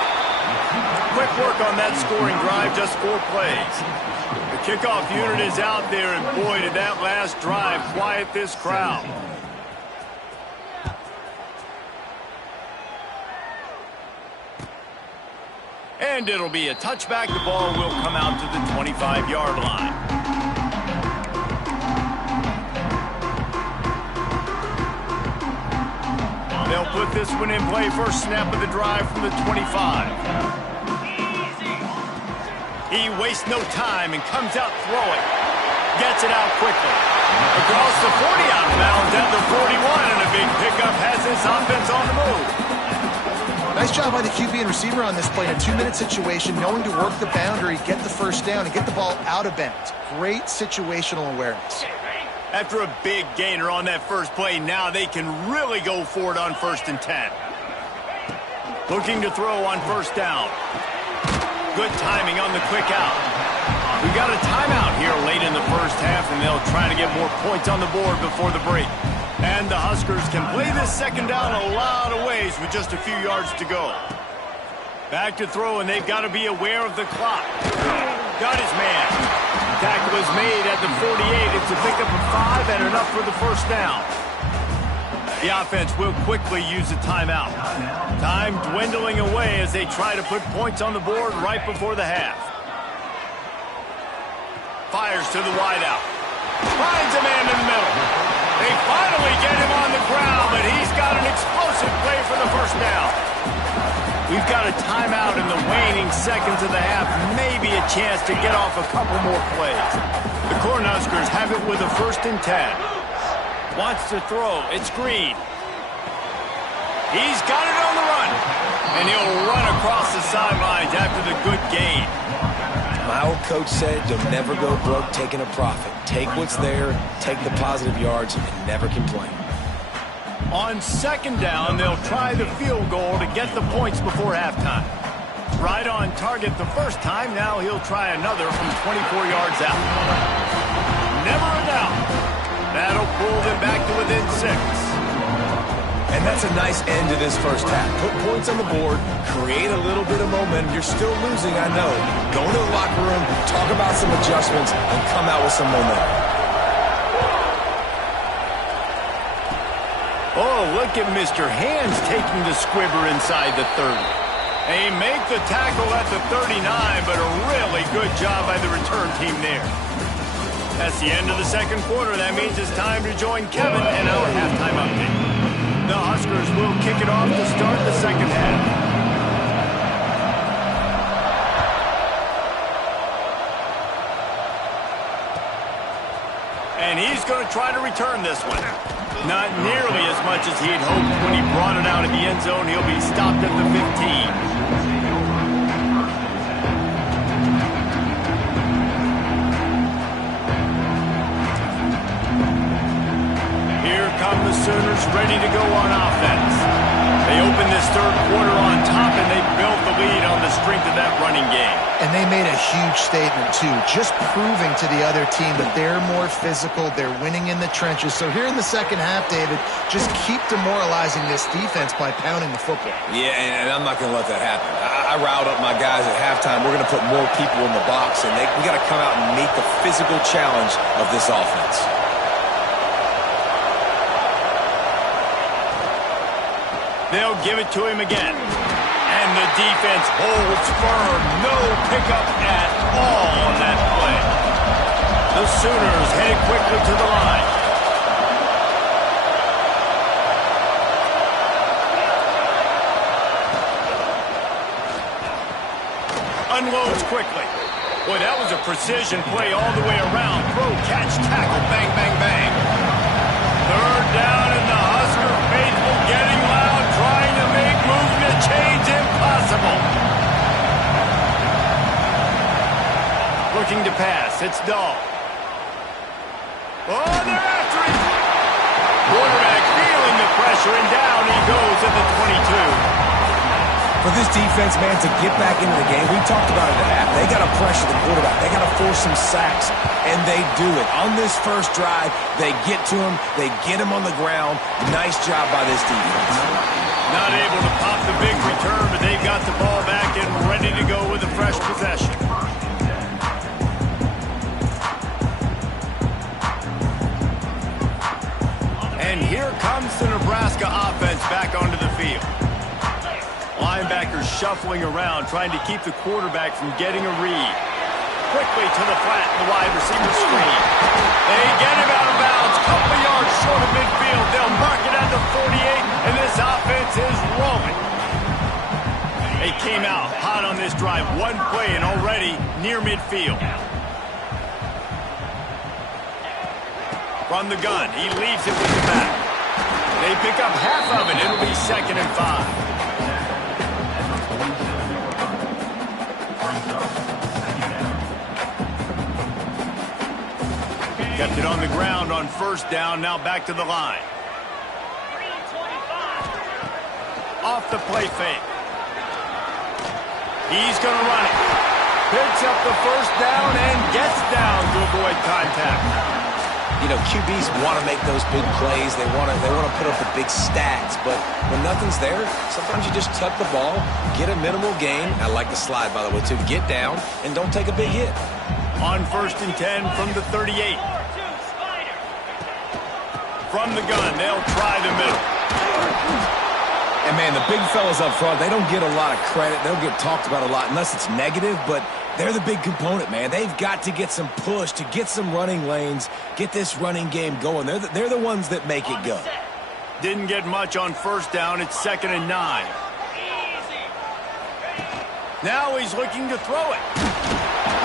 Quick work on that scoring drive, just 4 plays. The kickoff unit is out there, and boy, did that last drive quiet this crowd. And it'll be a touchback. The ball will come out to the 25-yard line. They'll put this one in play. First snap of the drive from the 25. He wastes no time and comes out throwing. Gets it out quickly. Across the 40 out of bounds at the 41, and a big pickup has this offense on the move. Nice job by the QB and receiver on this play in a 2-minute situation, knowing to work the boundary, get the first down, and get the ball out of bounds. Great situational awareness. After a big gainer on that first play, now they can really go for it on 1st and 10. Looking to throw on first down. Good timing on the quick out. We got a timeout here late in the first half, and they'll try to get more points on the board before the break. And the Huskers can play this second down a lot of ways with just a few yards to go. Back to throw, and they've got to be aware of the clock. Got his man. Tackle is made at the 48. It's a pickup of 5 and enough for the first down. The offense will quickly use a timeout. Time dwindling away as they try to put points on the board right before the half. Fires to the wideout. Finds a man in the middle. They finally get him on the ground, but he's got an explosive play for the first down. We've got a timeout in the waning seconds of the half. Maybe a chance to get off a couple more plays. The Cornhuskers have it with a 1st and 10. Wants to throw. It's Green. He's got it on the run. And he'll run across the sidelines after the good gain. My old coach said you'll never go broke taking a profit. Take what's there, take the positive yards, and never complain. On 2nd down, they'll try the field goal to get the points before halftime. Right on target the first time. Now he'll try another from 24 yards out. Never a doubt. That'll pull them back to within 6. And that's a nice end to this first half. Put points on the board, create a little bit of momentum. You're still losing, I know. Go into the locker room, talk about some adjustments, and come out with some momentum. Oh, look at Mr. Hands taking the squibber inside the 30. They make the tackle at the 39, but a really good job by the return team there. That's the end of the 2nd quarter. That means it's time to join Kevin and our halftime update. The Huskers will kick it off to start the 2nd half. And he's going to try to return this one. Not nearly as much as he'd hoped when he brought it out of the end zone. He'll be stopped at the 15. The Sooners ready to go on offense. They open this 3rd quarter on top, and they built the lead on the strength of that running game. And they made a huge statement, too, just proving to the other team that they're more physical, they're winning in the trenches. So here in the 2nd half, David, just keep demoralizing this defense by pounding the football. Yeah, and I'm not going to let that happen. I riled up my guys at halftime. We're going to put more people in the box, and we got to come out and meet the physical challenge of this offense. They'll give it to him again. And the defense holds firm. No pickup at all on that play. The Sooners headed quickly to the line. Unloads quickly. Boy, that was a precision play all the way around. Throw, catch, tackle, bang, bang, bang. 3rd down, and the Husker faithful getting loud, trying to make movement change impossible. Looking to pass. It's Dahl. Oh, they're after him. Quarterback feeling the pressure, and down he goes at the 22. For this defense, man, to get back into the game, we talked about it at half. They got to pressure the quarterback. They got to force some sacks, and they do it. On this first drive, they get to him. They get him on the ground. Nice job by this defense. Not able to pop the big return, but they've got the ball back and ready to go with a fresh possession. And here comes the Nebraska offense back onto the field. Linebackers shuffling around, trying to keep the quarterback from getting a read. Quickly to the flat, the wide receiver screen. They get him out of bounds, couple of yards short of midfield. They'll mark it at the 48, and this offense is rolling. They came out hot on this drive. One play and already near midfield. From the gun, he leaves it with the back. They pick up half of it. It'll be 2nd and 5. Kept it on the ground on 1st down. Now back to the line. Off the play fake. He's going to run it. Picks up the 1st down and gets down to avoid contact. You know, QBs want to make those big plays. They want to put up the big stats. But when nothing's there, sometimes you just tuck the ball, get a minimal gain. I like the slide, by the way, too. Get down and don't take a big hit. On 1st and 10 from the 38. From the gun, they'll try the middle. And, man, the big fellas up front, they don't get a lot of credit. They'll get talked about a lot unless it's negative. But They're the big component, man. They've got to get some push, to get some running lanes, get this running game going. They're the ones that make it go. Didn't get much on first down. It's 2nd and 9. Now he's looking to throw it.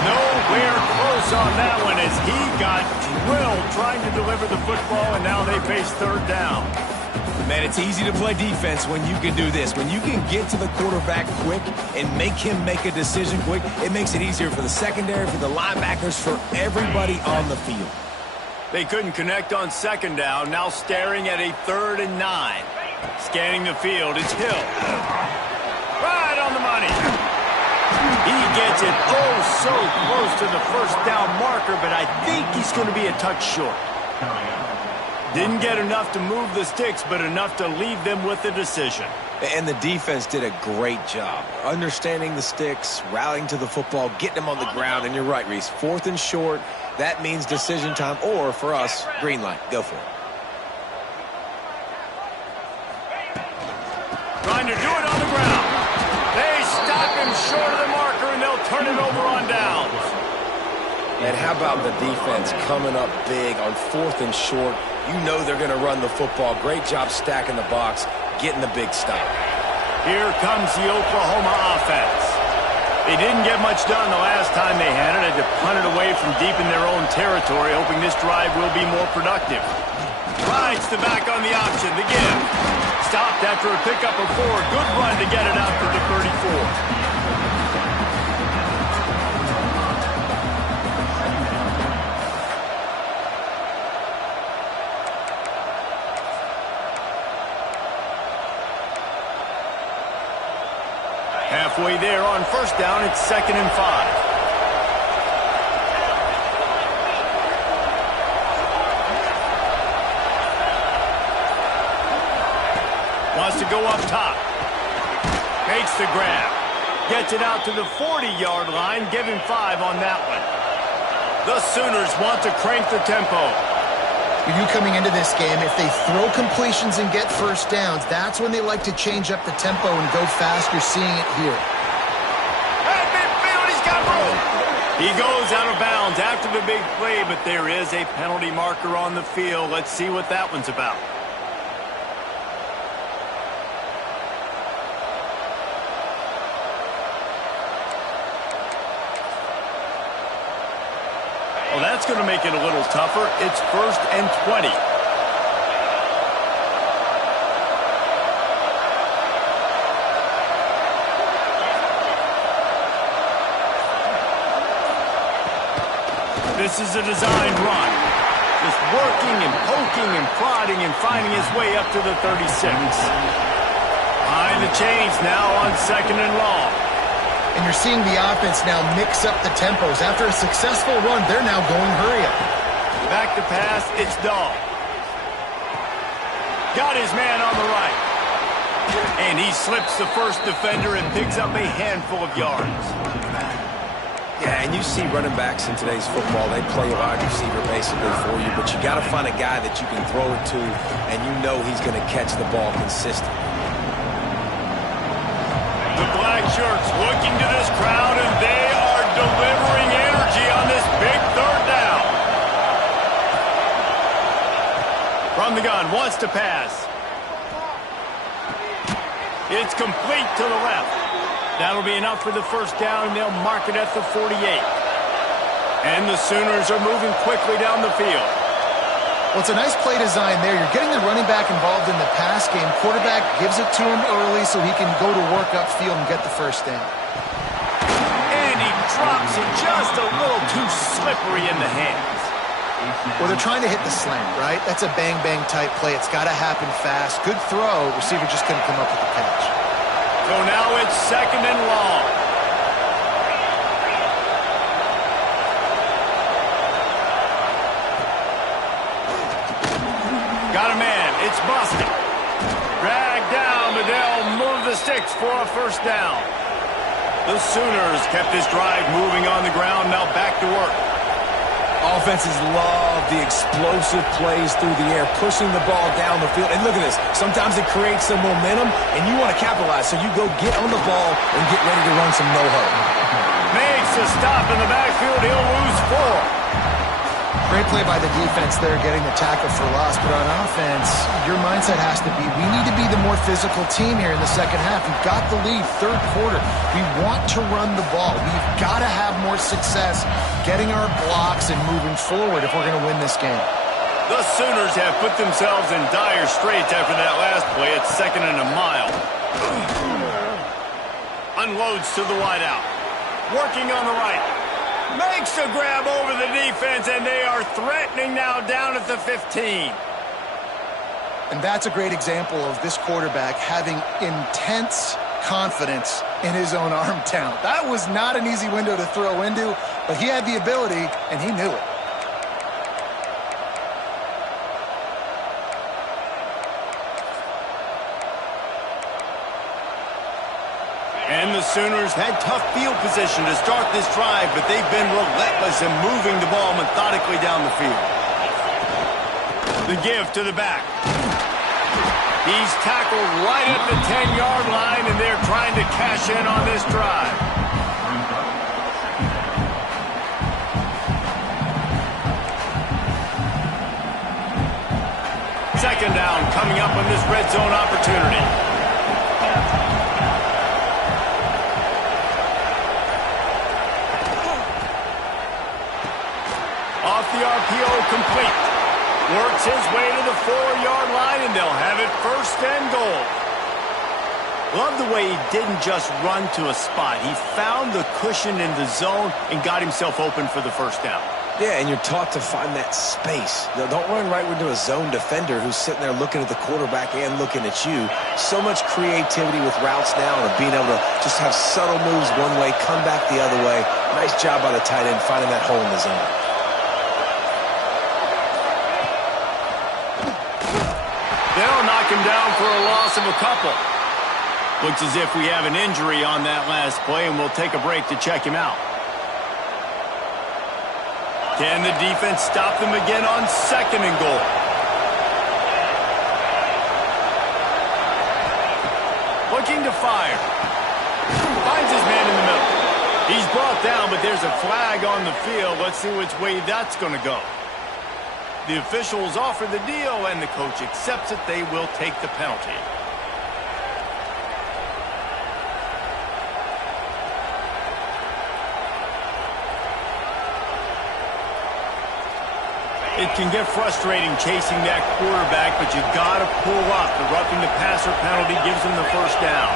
Nowhere close on that one as he got drilled trying to deliver the football, and now they face 3rd down. Man, it's easy to play defense when you can do this. When you can get to the quarterback quick and make him make a decision quick, it makes it easier for the secondary, for the linebackers, for everybody on the field. They couldn't connect on 2nd down, now staring at a 3rd and 9. Scanning the field, it's Hill. Right on the money. He gets it so close to the 1st down marker, but I think he's going to be a touch short. Didn't get enough to move the sticks, but enough to leave them with the decision. And the defense did a great job understanding the sticks, rallying to the football, getting them on the ground. And you're right, Reese. 4th and short, that means decision time, or for us, green light. Go for it. Trying to do it on the ground. They stop him short of the marker, and they'll turn it over on downs. And how about the defense coming up big on 4th and short? You know they're going to run the football. Great job stacking the box, getting the big stop. Here comes the Oklahoma offense. They didn't get much done the last time they had it. Had to punt it away from deep in their own territory, hoping this drive will be more productive. Rides the back on the option, the give. Stopped after a pickup of 4. Good run to get it out to the 34. Halfway there on 1st down, it's 2nd and 5. Wants to go up top. Makes the grab. Gets it out to the 40-yard line. Give him 5 on that one. The Sooners want to crank the tempo. You coming into this game, if they throw completions and get 1st downs, that's when they like to change up the tempo and go fast. You're seeing it here. At midfield, he's got room. He goes out of bounds after the big play, but there is a penalty marker on the field. Let's see what that one's about. Well, that's going to make it a little tougher. It's 1st and 20. This is a design run. Just working and poking and prodding and finding his way up to the 36. Behind the chains now on 2nd and long. And you're seeing the offense now mix up the tempos. After a successful run, they're now going hurry up. Back to pass, it's Dahl. Got his man on the right. And he slips the first defender and picks up a handful of yards. Yeah, and you see running backs in today's football, they play wide receiver basically for you, but you got to find a guy that you can throw it to, and you know he's going to catch the ball consistently. The black shirts looking to this crowd, and they are delivering energy on this big 3rd down. From the gun, wants to pass. It's complete to the left. That'll be enough for the 1st down, and they'll mark it at the 48. And the Sooners are moving quickly down the field. Well, it's a nice play design there. You're getting the running back involved in the pass game. Quarterback gives it to him early so he can go to work upfield and get the 1st down. And he drops it just a little too slippery in the hands. Well, they're trying to hit the slant, right? That's a bang-bang type play. It's got to happen fast. Good throw. Receiver just couldn't come up with the catch. So now it's 2nd and long. Got a man. It's Boston. Dragged down, but they'll move the sticks for a 1st down. The Sooners kept this drive moving on the ground. Now back to work. Offenses love the explosive plays through the air, pushing the ball down the field. And look at this. Sometimes it creates some momentum, and you want to capitalize. So you go get on the ball and get ready to run some no-huddle. Makes a stop in the backfield. He'll lose 4. Great play by the defense there, getting the tackle for loss. But on offense, your mindset has to be, we need to be the more physical team here in the second half. We've got the lead, third quarter. We want to run the ball. We've got to have more success getting our blocks and moving forward if we're going to win this game. The Sooners have put themselves in dire straits after that last play. It's 2nd and a mile. Unloads to the wideout. Working on the right. Makes a grab over the defense, and they are threatening now down at the 15. And that's a great example of this quarterback having intense confidence in his own arm talent. That was not an easy window to throw into, but he had the ability, and he knew it. And the Sooners had tough field position to start this drive, but they've been relentless in moving the ball methodically down the field. The give to the back. He's tackled right at the 10-yard line, and they're trying to cash in on this drive. Second down coming up on this red zone opportunity. Off the RPO, complete. Works his way to the 4-yard line, and they'll have it 1st and goal. Love the way he didn't just run to a spot. He found the cushion in the zone and got himself open for the 1st down. Yeah, and you're taught to find that space. Don't run right into a zone defender who's sitting there looking at the quarterback and looking at you. So much creativity with routes now and being able to just have subtle moves one way, come back the other way. Nice job by the tight end finding that hole in the zone. They'll knock him down for a loss of a couple. Looks as if we have an injury on that last play, and we'll take a break to check him out. Can the defense stop them again on 2nd and goal? Looking to fire. Finds his man in the middle. He's brought down, but there's a flag on the field. Let's see which way that's going to go. The officials offer the deal, and the coach accepts it. They will take the penalty. It can get frustrating chasing that quarterback, but you got to pull up. The roughing the passer penalty gives them the 1st down.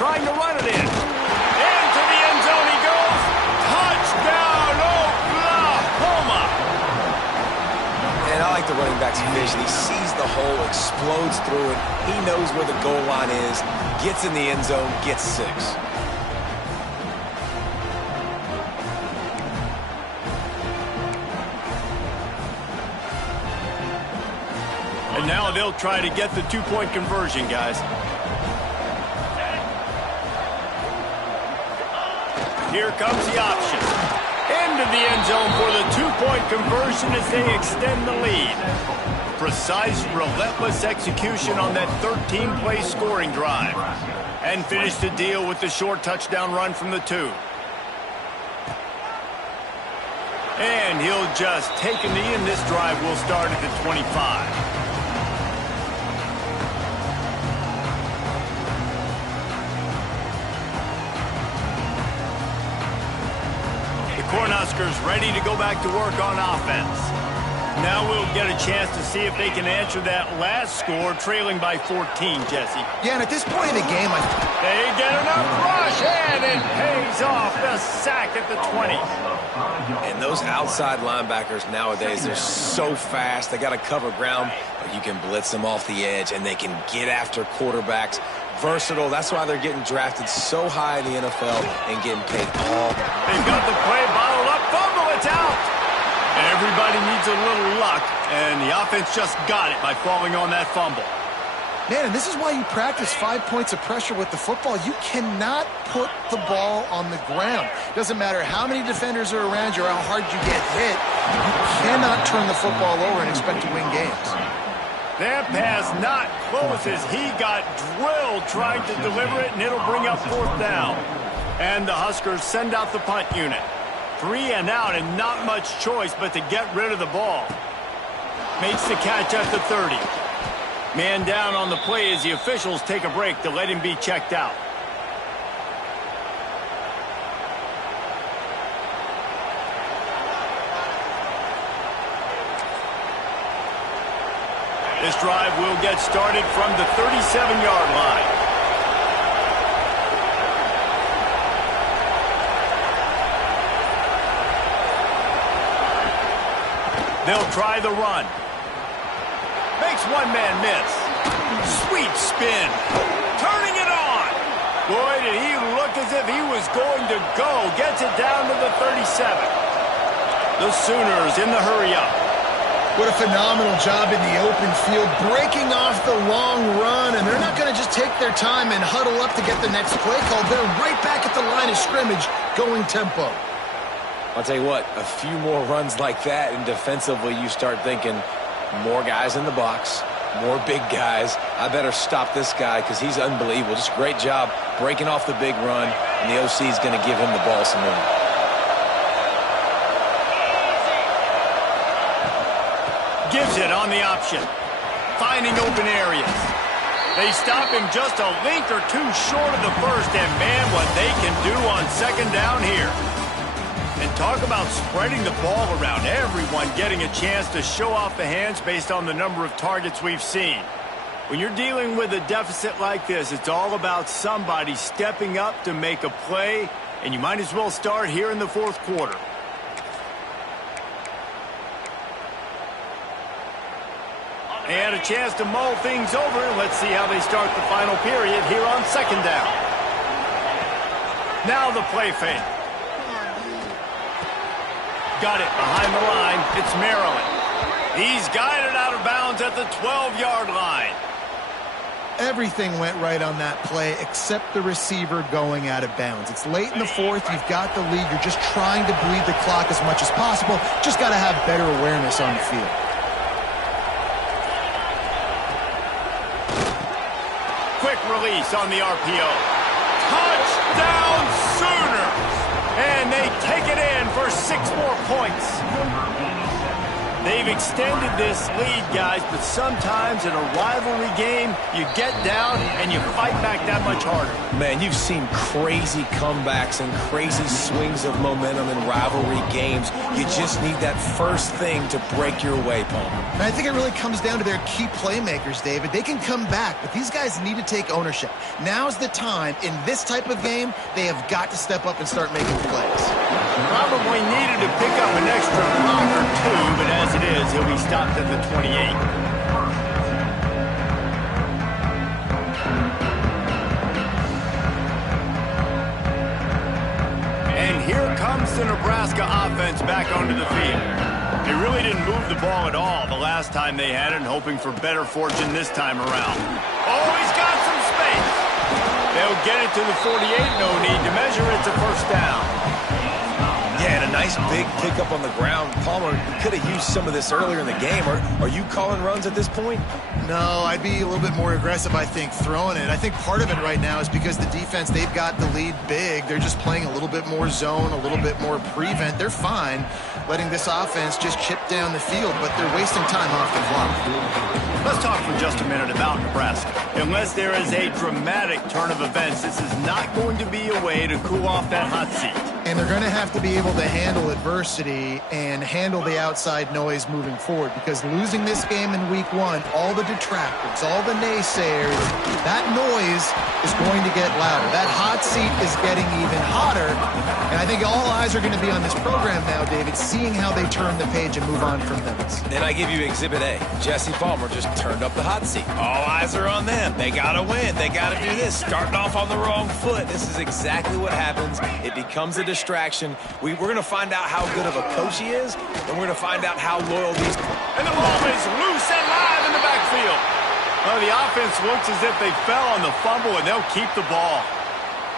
Trying to run it in. Into the end zone he goes. Touchdown, Oklahoma! And I like the running back's vision. He sees the hole, explodes through it. He knows where the goal line is, gets in the end zone, gets 6. And now they'll try to get the 2-point conversion, guys. Here comes the option. Into the end zone for the 2-point conversion as they extend the lead. Precise, relentless execution on that 13-play scoring drive. And finish the deal with the short touchdown run from the 2. And he'll just take a knee, and this drive will start at the 25. Cornhuskers ready to go back to work on offense. Now we'll get a chance to see if they can answer that last score, trailing by 14, Jesse. Yeah, and at this point in the game, they get enough rush, and it pays off the sack at the 20. And those outside linebackers nowadays, they're so fast. They got to cover ground, but you can blitz them off the edge, and they can get after quarterbacks. Versatile. That's why they're getting drafted so high in the NFL and getting paid all. They've got the play bottled up. Fumble, it's out. Everybody needs a little luck, and the offense just got it by falling on that fumble. man, and this is why you practice 5 points of pressure with the football. You cannot put the ball on the ground. Doesn't matter how many defenders are around you or how hard you get hit. You cannot turn the football over and expect to win games. That pass not close as he got drilled trying to deliver it, and it'll bring up 4th down. And the Huskers send out the punt unit. 3 and out, and not much choice but to get rid of the ball. Makes the catch at the 30. Man down on the play as the officials take a break to let him be checked out. This drive will get started from the 37-yard line. They'll try the run. Makes one man miss. Sweet spin. Turning it on. Boy, did he look as if he was going to go. Gets it down to the 37. The Sooners in the hurry-up. What a phenomenal job in the open field, breaking off the long run, and they're not going to just take their time and huddle up to get the next play call. They're right back at the line of scrimmage, going tempo. I'll tell you what, a few more runs like that, and defensively you start thinking, more guys in the box, more big guys. I better stop this guy because he's unbelievable. Just a great job breaking off the big run, and the OC is going to give him the ball some more. Gives it on the option. Finding open areas. They stop him just a length or two short of the first, and man, what they can do on 2nd down here. And talk about spreading the ball around. Everyone getting a chance to show off the hands based on the number of targets we've seen. When you're dealing with a deficit like this, it's all about somebody stepping up to make a play, and you might as well start here in the 4th quarter. And a chance to mull things over. Let's see how they start the final period here on 2nd down. Now the play fake. Got it behind the line. It's Maryland. He's guided out of bounds at the 12-yard line. Everything went right on that play except the receiver going out of bounds. It's late in the 4th. You've got the lead. You're just trying to bleed the clock as much as possible. Just got to have better awareness on the field. Quick release on the RPO. Touchdown Sooners! And they take it in for 6 more points. They've extended this lead, guys, but sometimes in a rivalry game, you get down and you fight back that much harder. Man, you've seen crazy comebacks and crazy swings of momentum in rivalry games. You just need that first thing to break your way, Palmer. And I think it really comes down to their key playmakers, David. They can come back, but these guys need to take ownership. Now's the time. In this type of game, they have got to step up and start making plays. Probably needed to pick up an extra block or two, but as it is, he'll be stopped at the 28. And here comes the Nebraska offense back onto the field. They really didn't move the ball at all the last time they had it, and hoping for better fortune this time around. Oh, he's got some space. They'll get it to the 48. No need to measure. It's a 1st down. Yeah, and a nice big pickup on the ground. Palmer could have used some of this earlier in the game. Are you calling runs at this point? No, I'd be a little bit more aggressive, I think, throwing it. I think part of it right now is because the defense, they've got the lead big. They're just playing a little bit more zone, a little bit more prevent. They're fine letting this offense just chip down the field, but they're wasting time off the clock. Let's talk for just a minute about Nebraska. Unless there is a dramatic turn of events, this is not going to be a way to cool off that hot seat. And they're going to have to be able to handle adversity and handle the outside noise moving forward, because losing this game in week 1, all the detractors, all the naysayers, that noise is going to get louder. That hot seat is getting even hotter. And I think all eyes are going to be on this program now, David, seeing how they turn the page and move on from this. Then I give you Exhibit A. Jesse Palmer just turned up the hot seat. All eyes are on them. They got to win. They got to do this. Starting off on the wrong foot. This is exactly what happens. It becomes a distraction. We're going to find out how good of a coach he is, and we're going to find out how loyal these... And the ball is loose and live in the backfield. Well, the offense looks as if they fell on the fumble, and they'll keep the ball.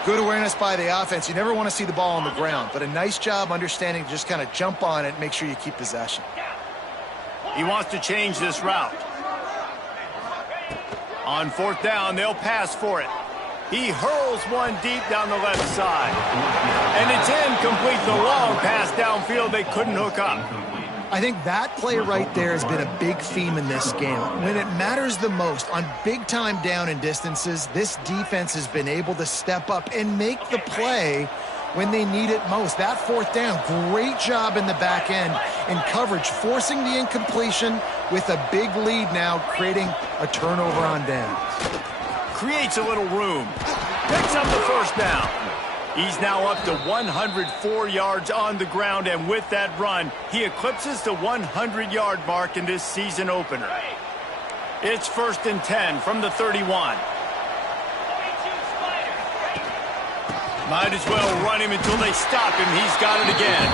Good awareness by the offense. You never want to see the ball on the ground, but a nice job understanding to just kind of jump on it and make sure you keep possession. He wants to change this route. On fourth down, they'll pass for it. He hurls one deep down the left side. And it's incomplete. The long pass downfield they couldn't hook up. I think that play right there has been a big theme in this game. When it matters the most, on big-time down and distances, this defense has been able to step up and make the play when they need it most. That fourth down, great job in the back end in coverage, forcing the incompletion with a big lead now, creating a turnover on downs. Creates a little room. Picks up the first down. He's now up to 104 yards on the ground, and with that run, he eclipses the 100-yard mark in this season opener. It's 1st and 10 from the 31. Might as well run him until they stop him. He's got it again.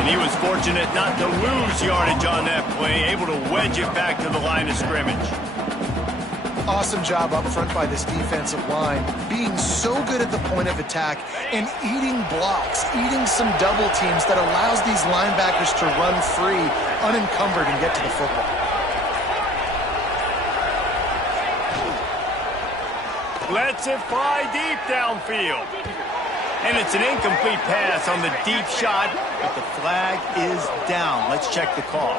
And he was fortunate not to lose yardage on that play, able to wedge it back to the line of scrimmage. Awesome job up front by this defensive line, being so good at the point of attack and eating blocks, eating some double teams that allows these linebackers to run free, unencumbered, and get to the football. Lets it fly deep downfield. And it's an incomplete pass on the deep shot, but the flag is down. Let's check the call.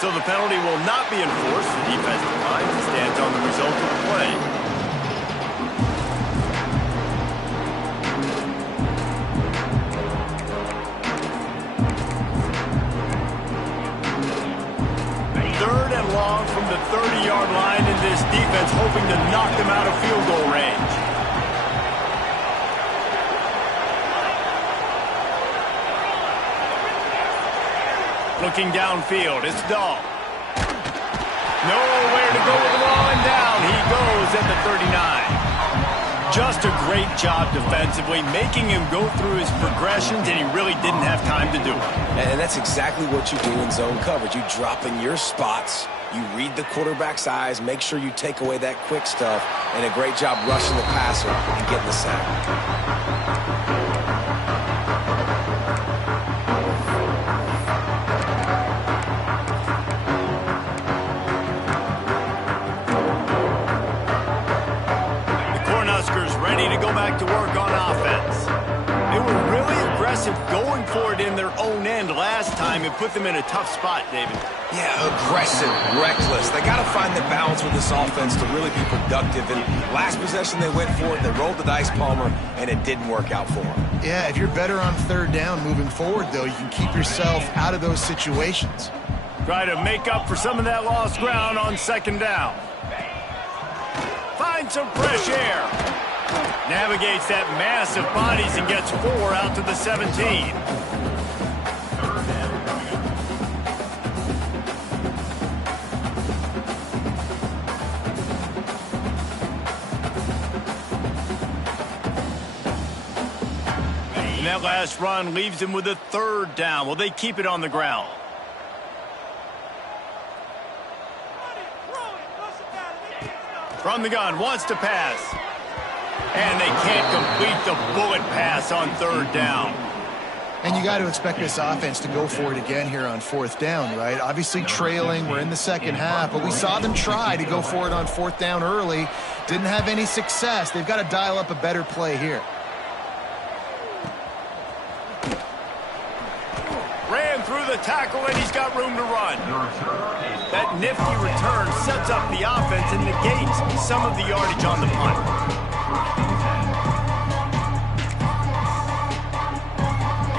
So the penalty will not be enforced. The defense declines and stands on the result of the play. Third and long from the 30-yard line, in this defense hoping to knock them out of field goal range. Looking downfield, it's Dahl. Nowhere to go with the ball, and down he goes at the 39. Just a great job defensively, making him go through his progressions, and he really didn't have time to do it. And that's exactly what you do in zone coverage. You drop in your spots, you read the quarterback's eyes, make sure you take away that quick stuff, and a great job rushing the passer and getting the sack. Ready to go back to work on offense. They were really aggressive going for it in their own end last time and put them in a tough spot, David. Yeah, aggressive, reckless. They got to find the balance with this offense to really be productive. And last possession they went for it, they rolled the dice, Palmer, and it didn't work out for them. Yeah, if you're better on third down moving forward, though, you can keep yourself out of those situations. Try to make up for some of that lost ground on second down. Find some fresh air. Navigates that mass of bodies and gets 4 out to the 17. And that last run leaves him with a third down. Will they keep it on the ground? From the gun, wants to pass. And they can't complete the bullet pass on third down. And you got to expect this offense to go for it again here on fourth down, right? Obviously trailing, we're in the second half, but we saw them try to go for it on fourth down early. Didn't have any success. They've got to dial up a better play here. Ran through the tackle, and he's got room to run. That nifty return sets up the offense and negates some of the yardage on the punt.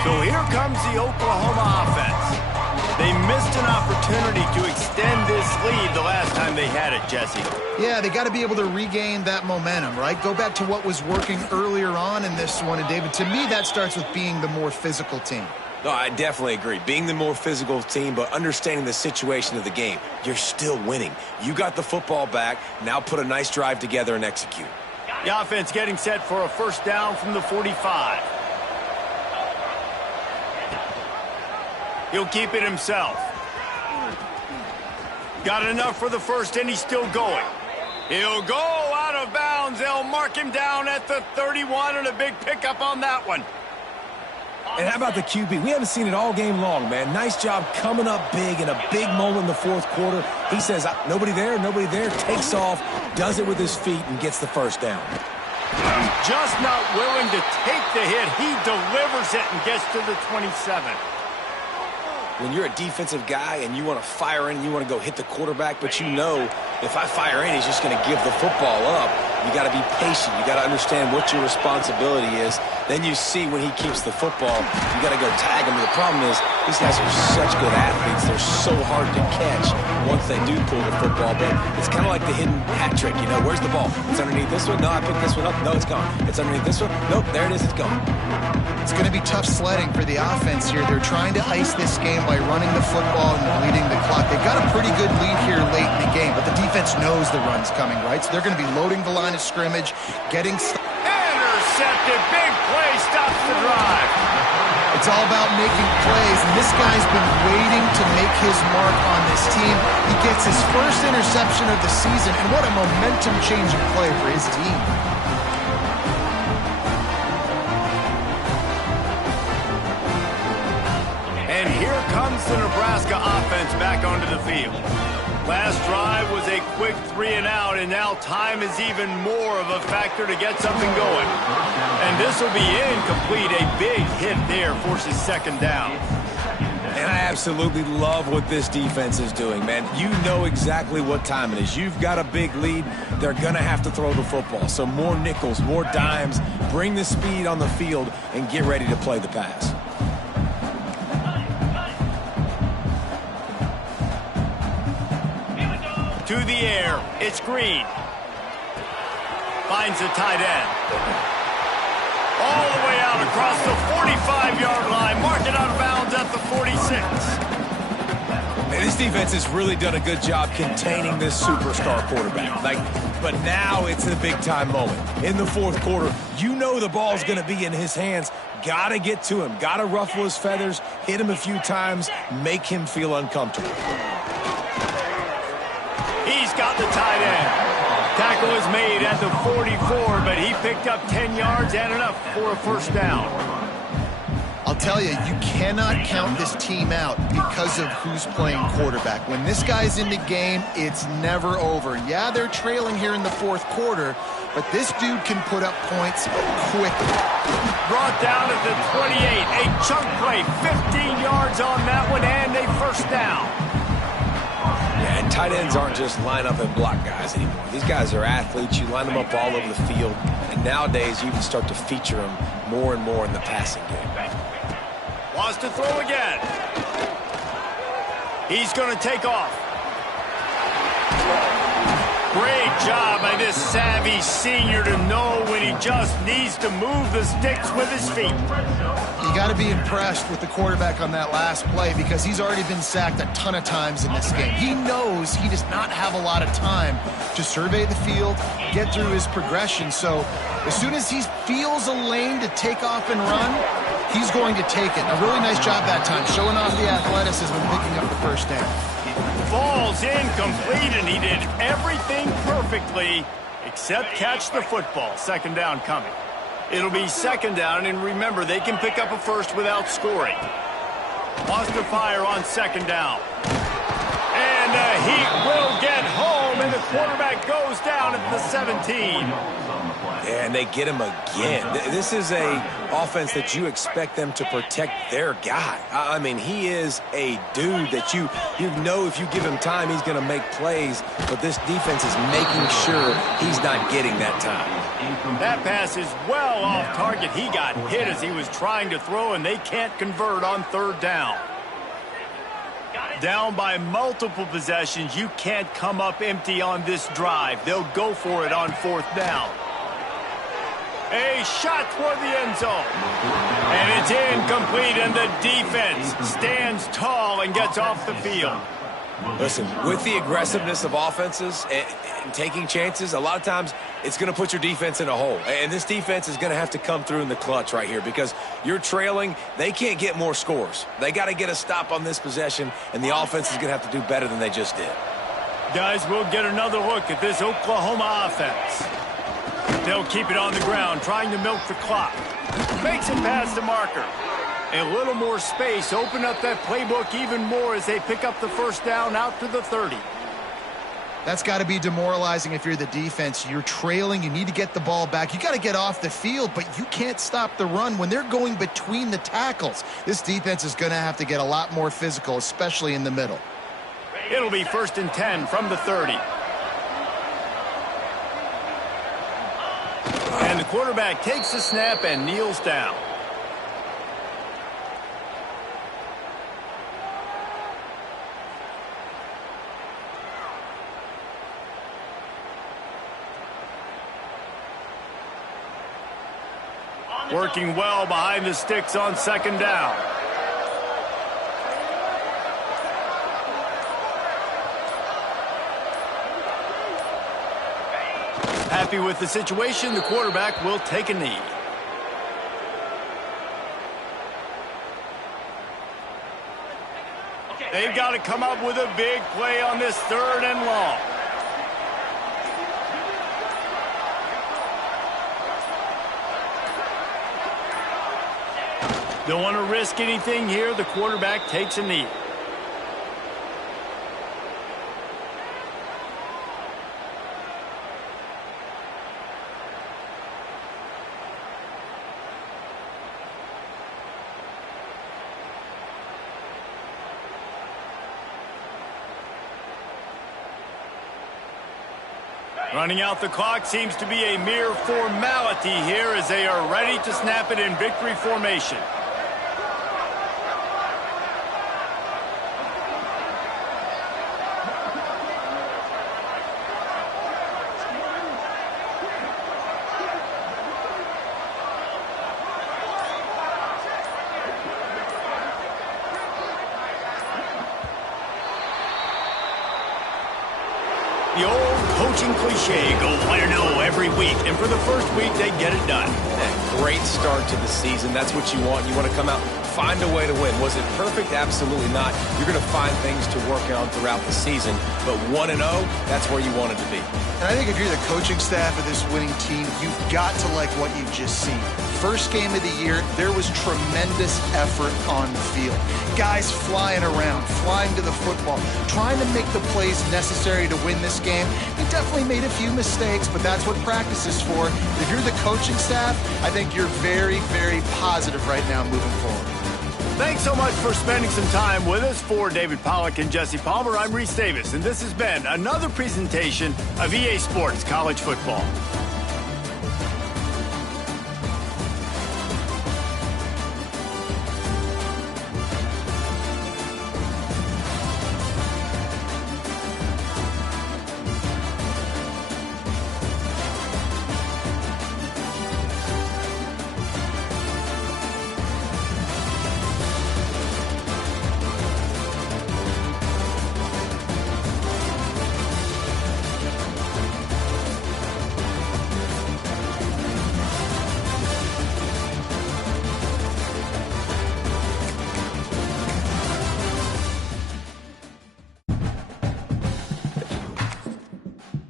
So here comes the Oklahoma offense. They missed an opportunity to extend this lead the last time they had it, Jesse. Yeah, they got to be able to regain that momentum, right? Go back to what was working earlier on in this one. And, David, to me, that starts with being the more physical team. No, I definitely agree. Being the more physical team, but understanding the situation of the game. You're still winning. You got the football back. Now put a nice drive together and execute. The offense getting set for a first down from the 45. He'll keep it himself. Got enough for the first, and he's still going. He'll go out of bounds. They'll mark him down at the 31, and a big pickup on that one. And how about the QB? We haven't seen it all game long, man. Nice job coming up big in a big moment in the fourth quarter. He says, nobody there, takes off, does it with his feet, and gets the first down. Just not willing to take the hit. He delivers it and gets to the 27. When you're a defensive guy and you want to fire in, you want to go hit the quarterback, but you know if I fire in, he's just going to give the football up. You got to be patient. You got to understand what your responsibility is. Then you see when he keeps the football, you got to go tag him. The problem is these guys are such good athletes. They're so hard to catch once they do pull the football. But it's kind of like the hidden hat trick. You know, where's the ball? It's underneath this one. No, I picked this one up. No, it's gone. It's underneath this one. Nope, there it is. It's gone. It's going to be tough sledding for the offense here. They're trying to ice this game by running the football and bleeding the clock. They've got a pretty good lead here late in the game, but the defense knows the run's coming, right? So they're going to be loading the line of scrimmage, getting... Intercepted. Big play. Stops the drive. It's all about making plays, and this guy's been waiting to make his mark on this team. He gets his first interception of the season, and what a momentum-changing play for his team. And here comes the Nebraska offense back onto the field. Last drive was a quick 3-and-out, and now time is even more of a factor to get something going. And this will be incomplete. A big hit there forces second down. And I absolutely love what this defense is doing, man. You know exactly what time it is. You've got a big lead. They're going to have to throw the football. So more nickels, more dimes, bring the speed on the field, and get ready to play the pass. To the air, it's Green. Finds the tight end. All the way out across the 45-yard line. Mark it out of bounds at the 46. Man, this defense has really done a good job containing this superstar quarterback. But now it's a big-time moment. In the fourth quarter, you know the ball's going to be in his hands. Got to get to him. Got to ruffle his feathers, hit him a few times, make him feel uncomfortable. He's got the tight end. Tackle is made at the 44, but he picked up 10 yards and enough for a first down. I'll tell you, you cannot count this team out because of who's playing quarterback. When this guy's in the game, it's never over. Yeah, they're trailing here in the fourth quarter, but this dude can put up points quickly. Brought down at the 28. A chunk play, 15 yards on that one, and a first down. Yeah, and tight ends aren't just line up and block guys anymore. These guys are athletes. You line them up all over the field, and nowadays you can start to feature them more and more in the passing game. Wants to throw again. He's going to take off. Great job by this savvy senior to know when he just needs to move the sticks with his feet. You got to be impressed with the quarterback on that last play because he's already been sacked a ton of times in this game. He knows he does not have a lot of time to survey the field, get through his progression. So as soon as he feels a lane to take off and run, he's going to take it. A really nice job that time, showing off the athleticism and picking up the first down. Falls incomplete, and he did everything perfectly except catch the football. Second down coming. It'll be second down, and remember, they can pick up a first without scoring. Wants to fire on second down. And he will get home, and the quarterback goes down at the 17. And they get him again. This is a offense that you expect them to protect their guy. I mean, he is a dude that you know if you give him time, he's going to make plays. But this defense is making sure he's not getting that time. That pass is well off target. He got hit as he was trying to throw, and they can't convert on third down. Down by multiple possessions, you can't come up empty on this drive. They'll go for it on fourth down. A shot toward the end zone. And it's incomplete, and the defense stands tall and gets off the field. Listen, with the aggressiveness of offenses and taking chances, a lot of times it's going to put your defense in a hole. And this defense is going to have to come through in the clutch right here because you're trailing. They can't get more scores. They got to get a stop on this possession, and the offense is going to have to do better than they just did. Guys, we'll get another look at this Oklahoma offense. They'll keep it on the ground, trying to milk the clock. Makes it past the marker. A little more space, open up that playbook even more as they pick up the first down out to the 30. That's got to be demoralizing if you're the defense. You're trailing. You need to get the ball back. You got to get off the field, but you can't stop the run when they're going between the tackles. This defense is going to have to get a lot more physical, especially in the middle. It'll be 1st and 10 from the 30. And the quarterback takes the snap and kneels down. Working well behind the sticks on 2nd down. Happy with the situation, the quarterback will take a knee. They've got to come up with a big play on this 3rd and long. Don't want to risk anything here. The quarterback takes a knee. Running out the clock seems to be a mere formality here as they are ready to snap it in victory formation. The old coaching cliche, go 1-0 every week, and for the first week, they get it done. Great start to the season. That's what you want. You want to come out, find a way to win. Was it perfect? Absolutely not. You're going to find things to work on throughout the season, but 1-0, that's where you want it to be. And I think if you're the coaching staff of this winning team, you've got to like what you've just seen. First game of the year, there was tremendous effort on the field. Guys flying around, flying to the football, trying to make the plays necessary to win this game. They definitely made a few mistakes, but that's what practice is for. If you're the coaching staff, I think you're very, very positive right now moving forward. Thanks so much for spending some time with us. For David Pollack and Jesse Palmer, I'm Reese Davis, and this has been another presentation of EA Sports College Football.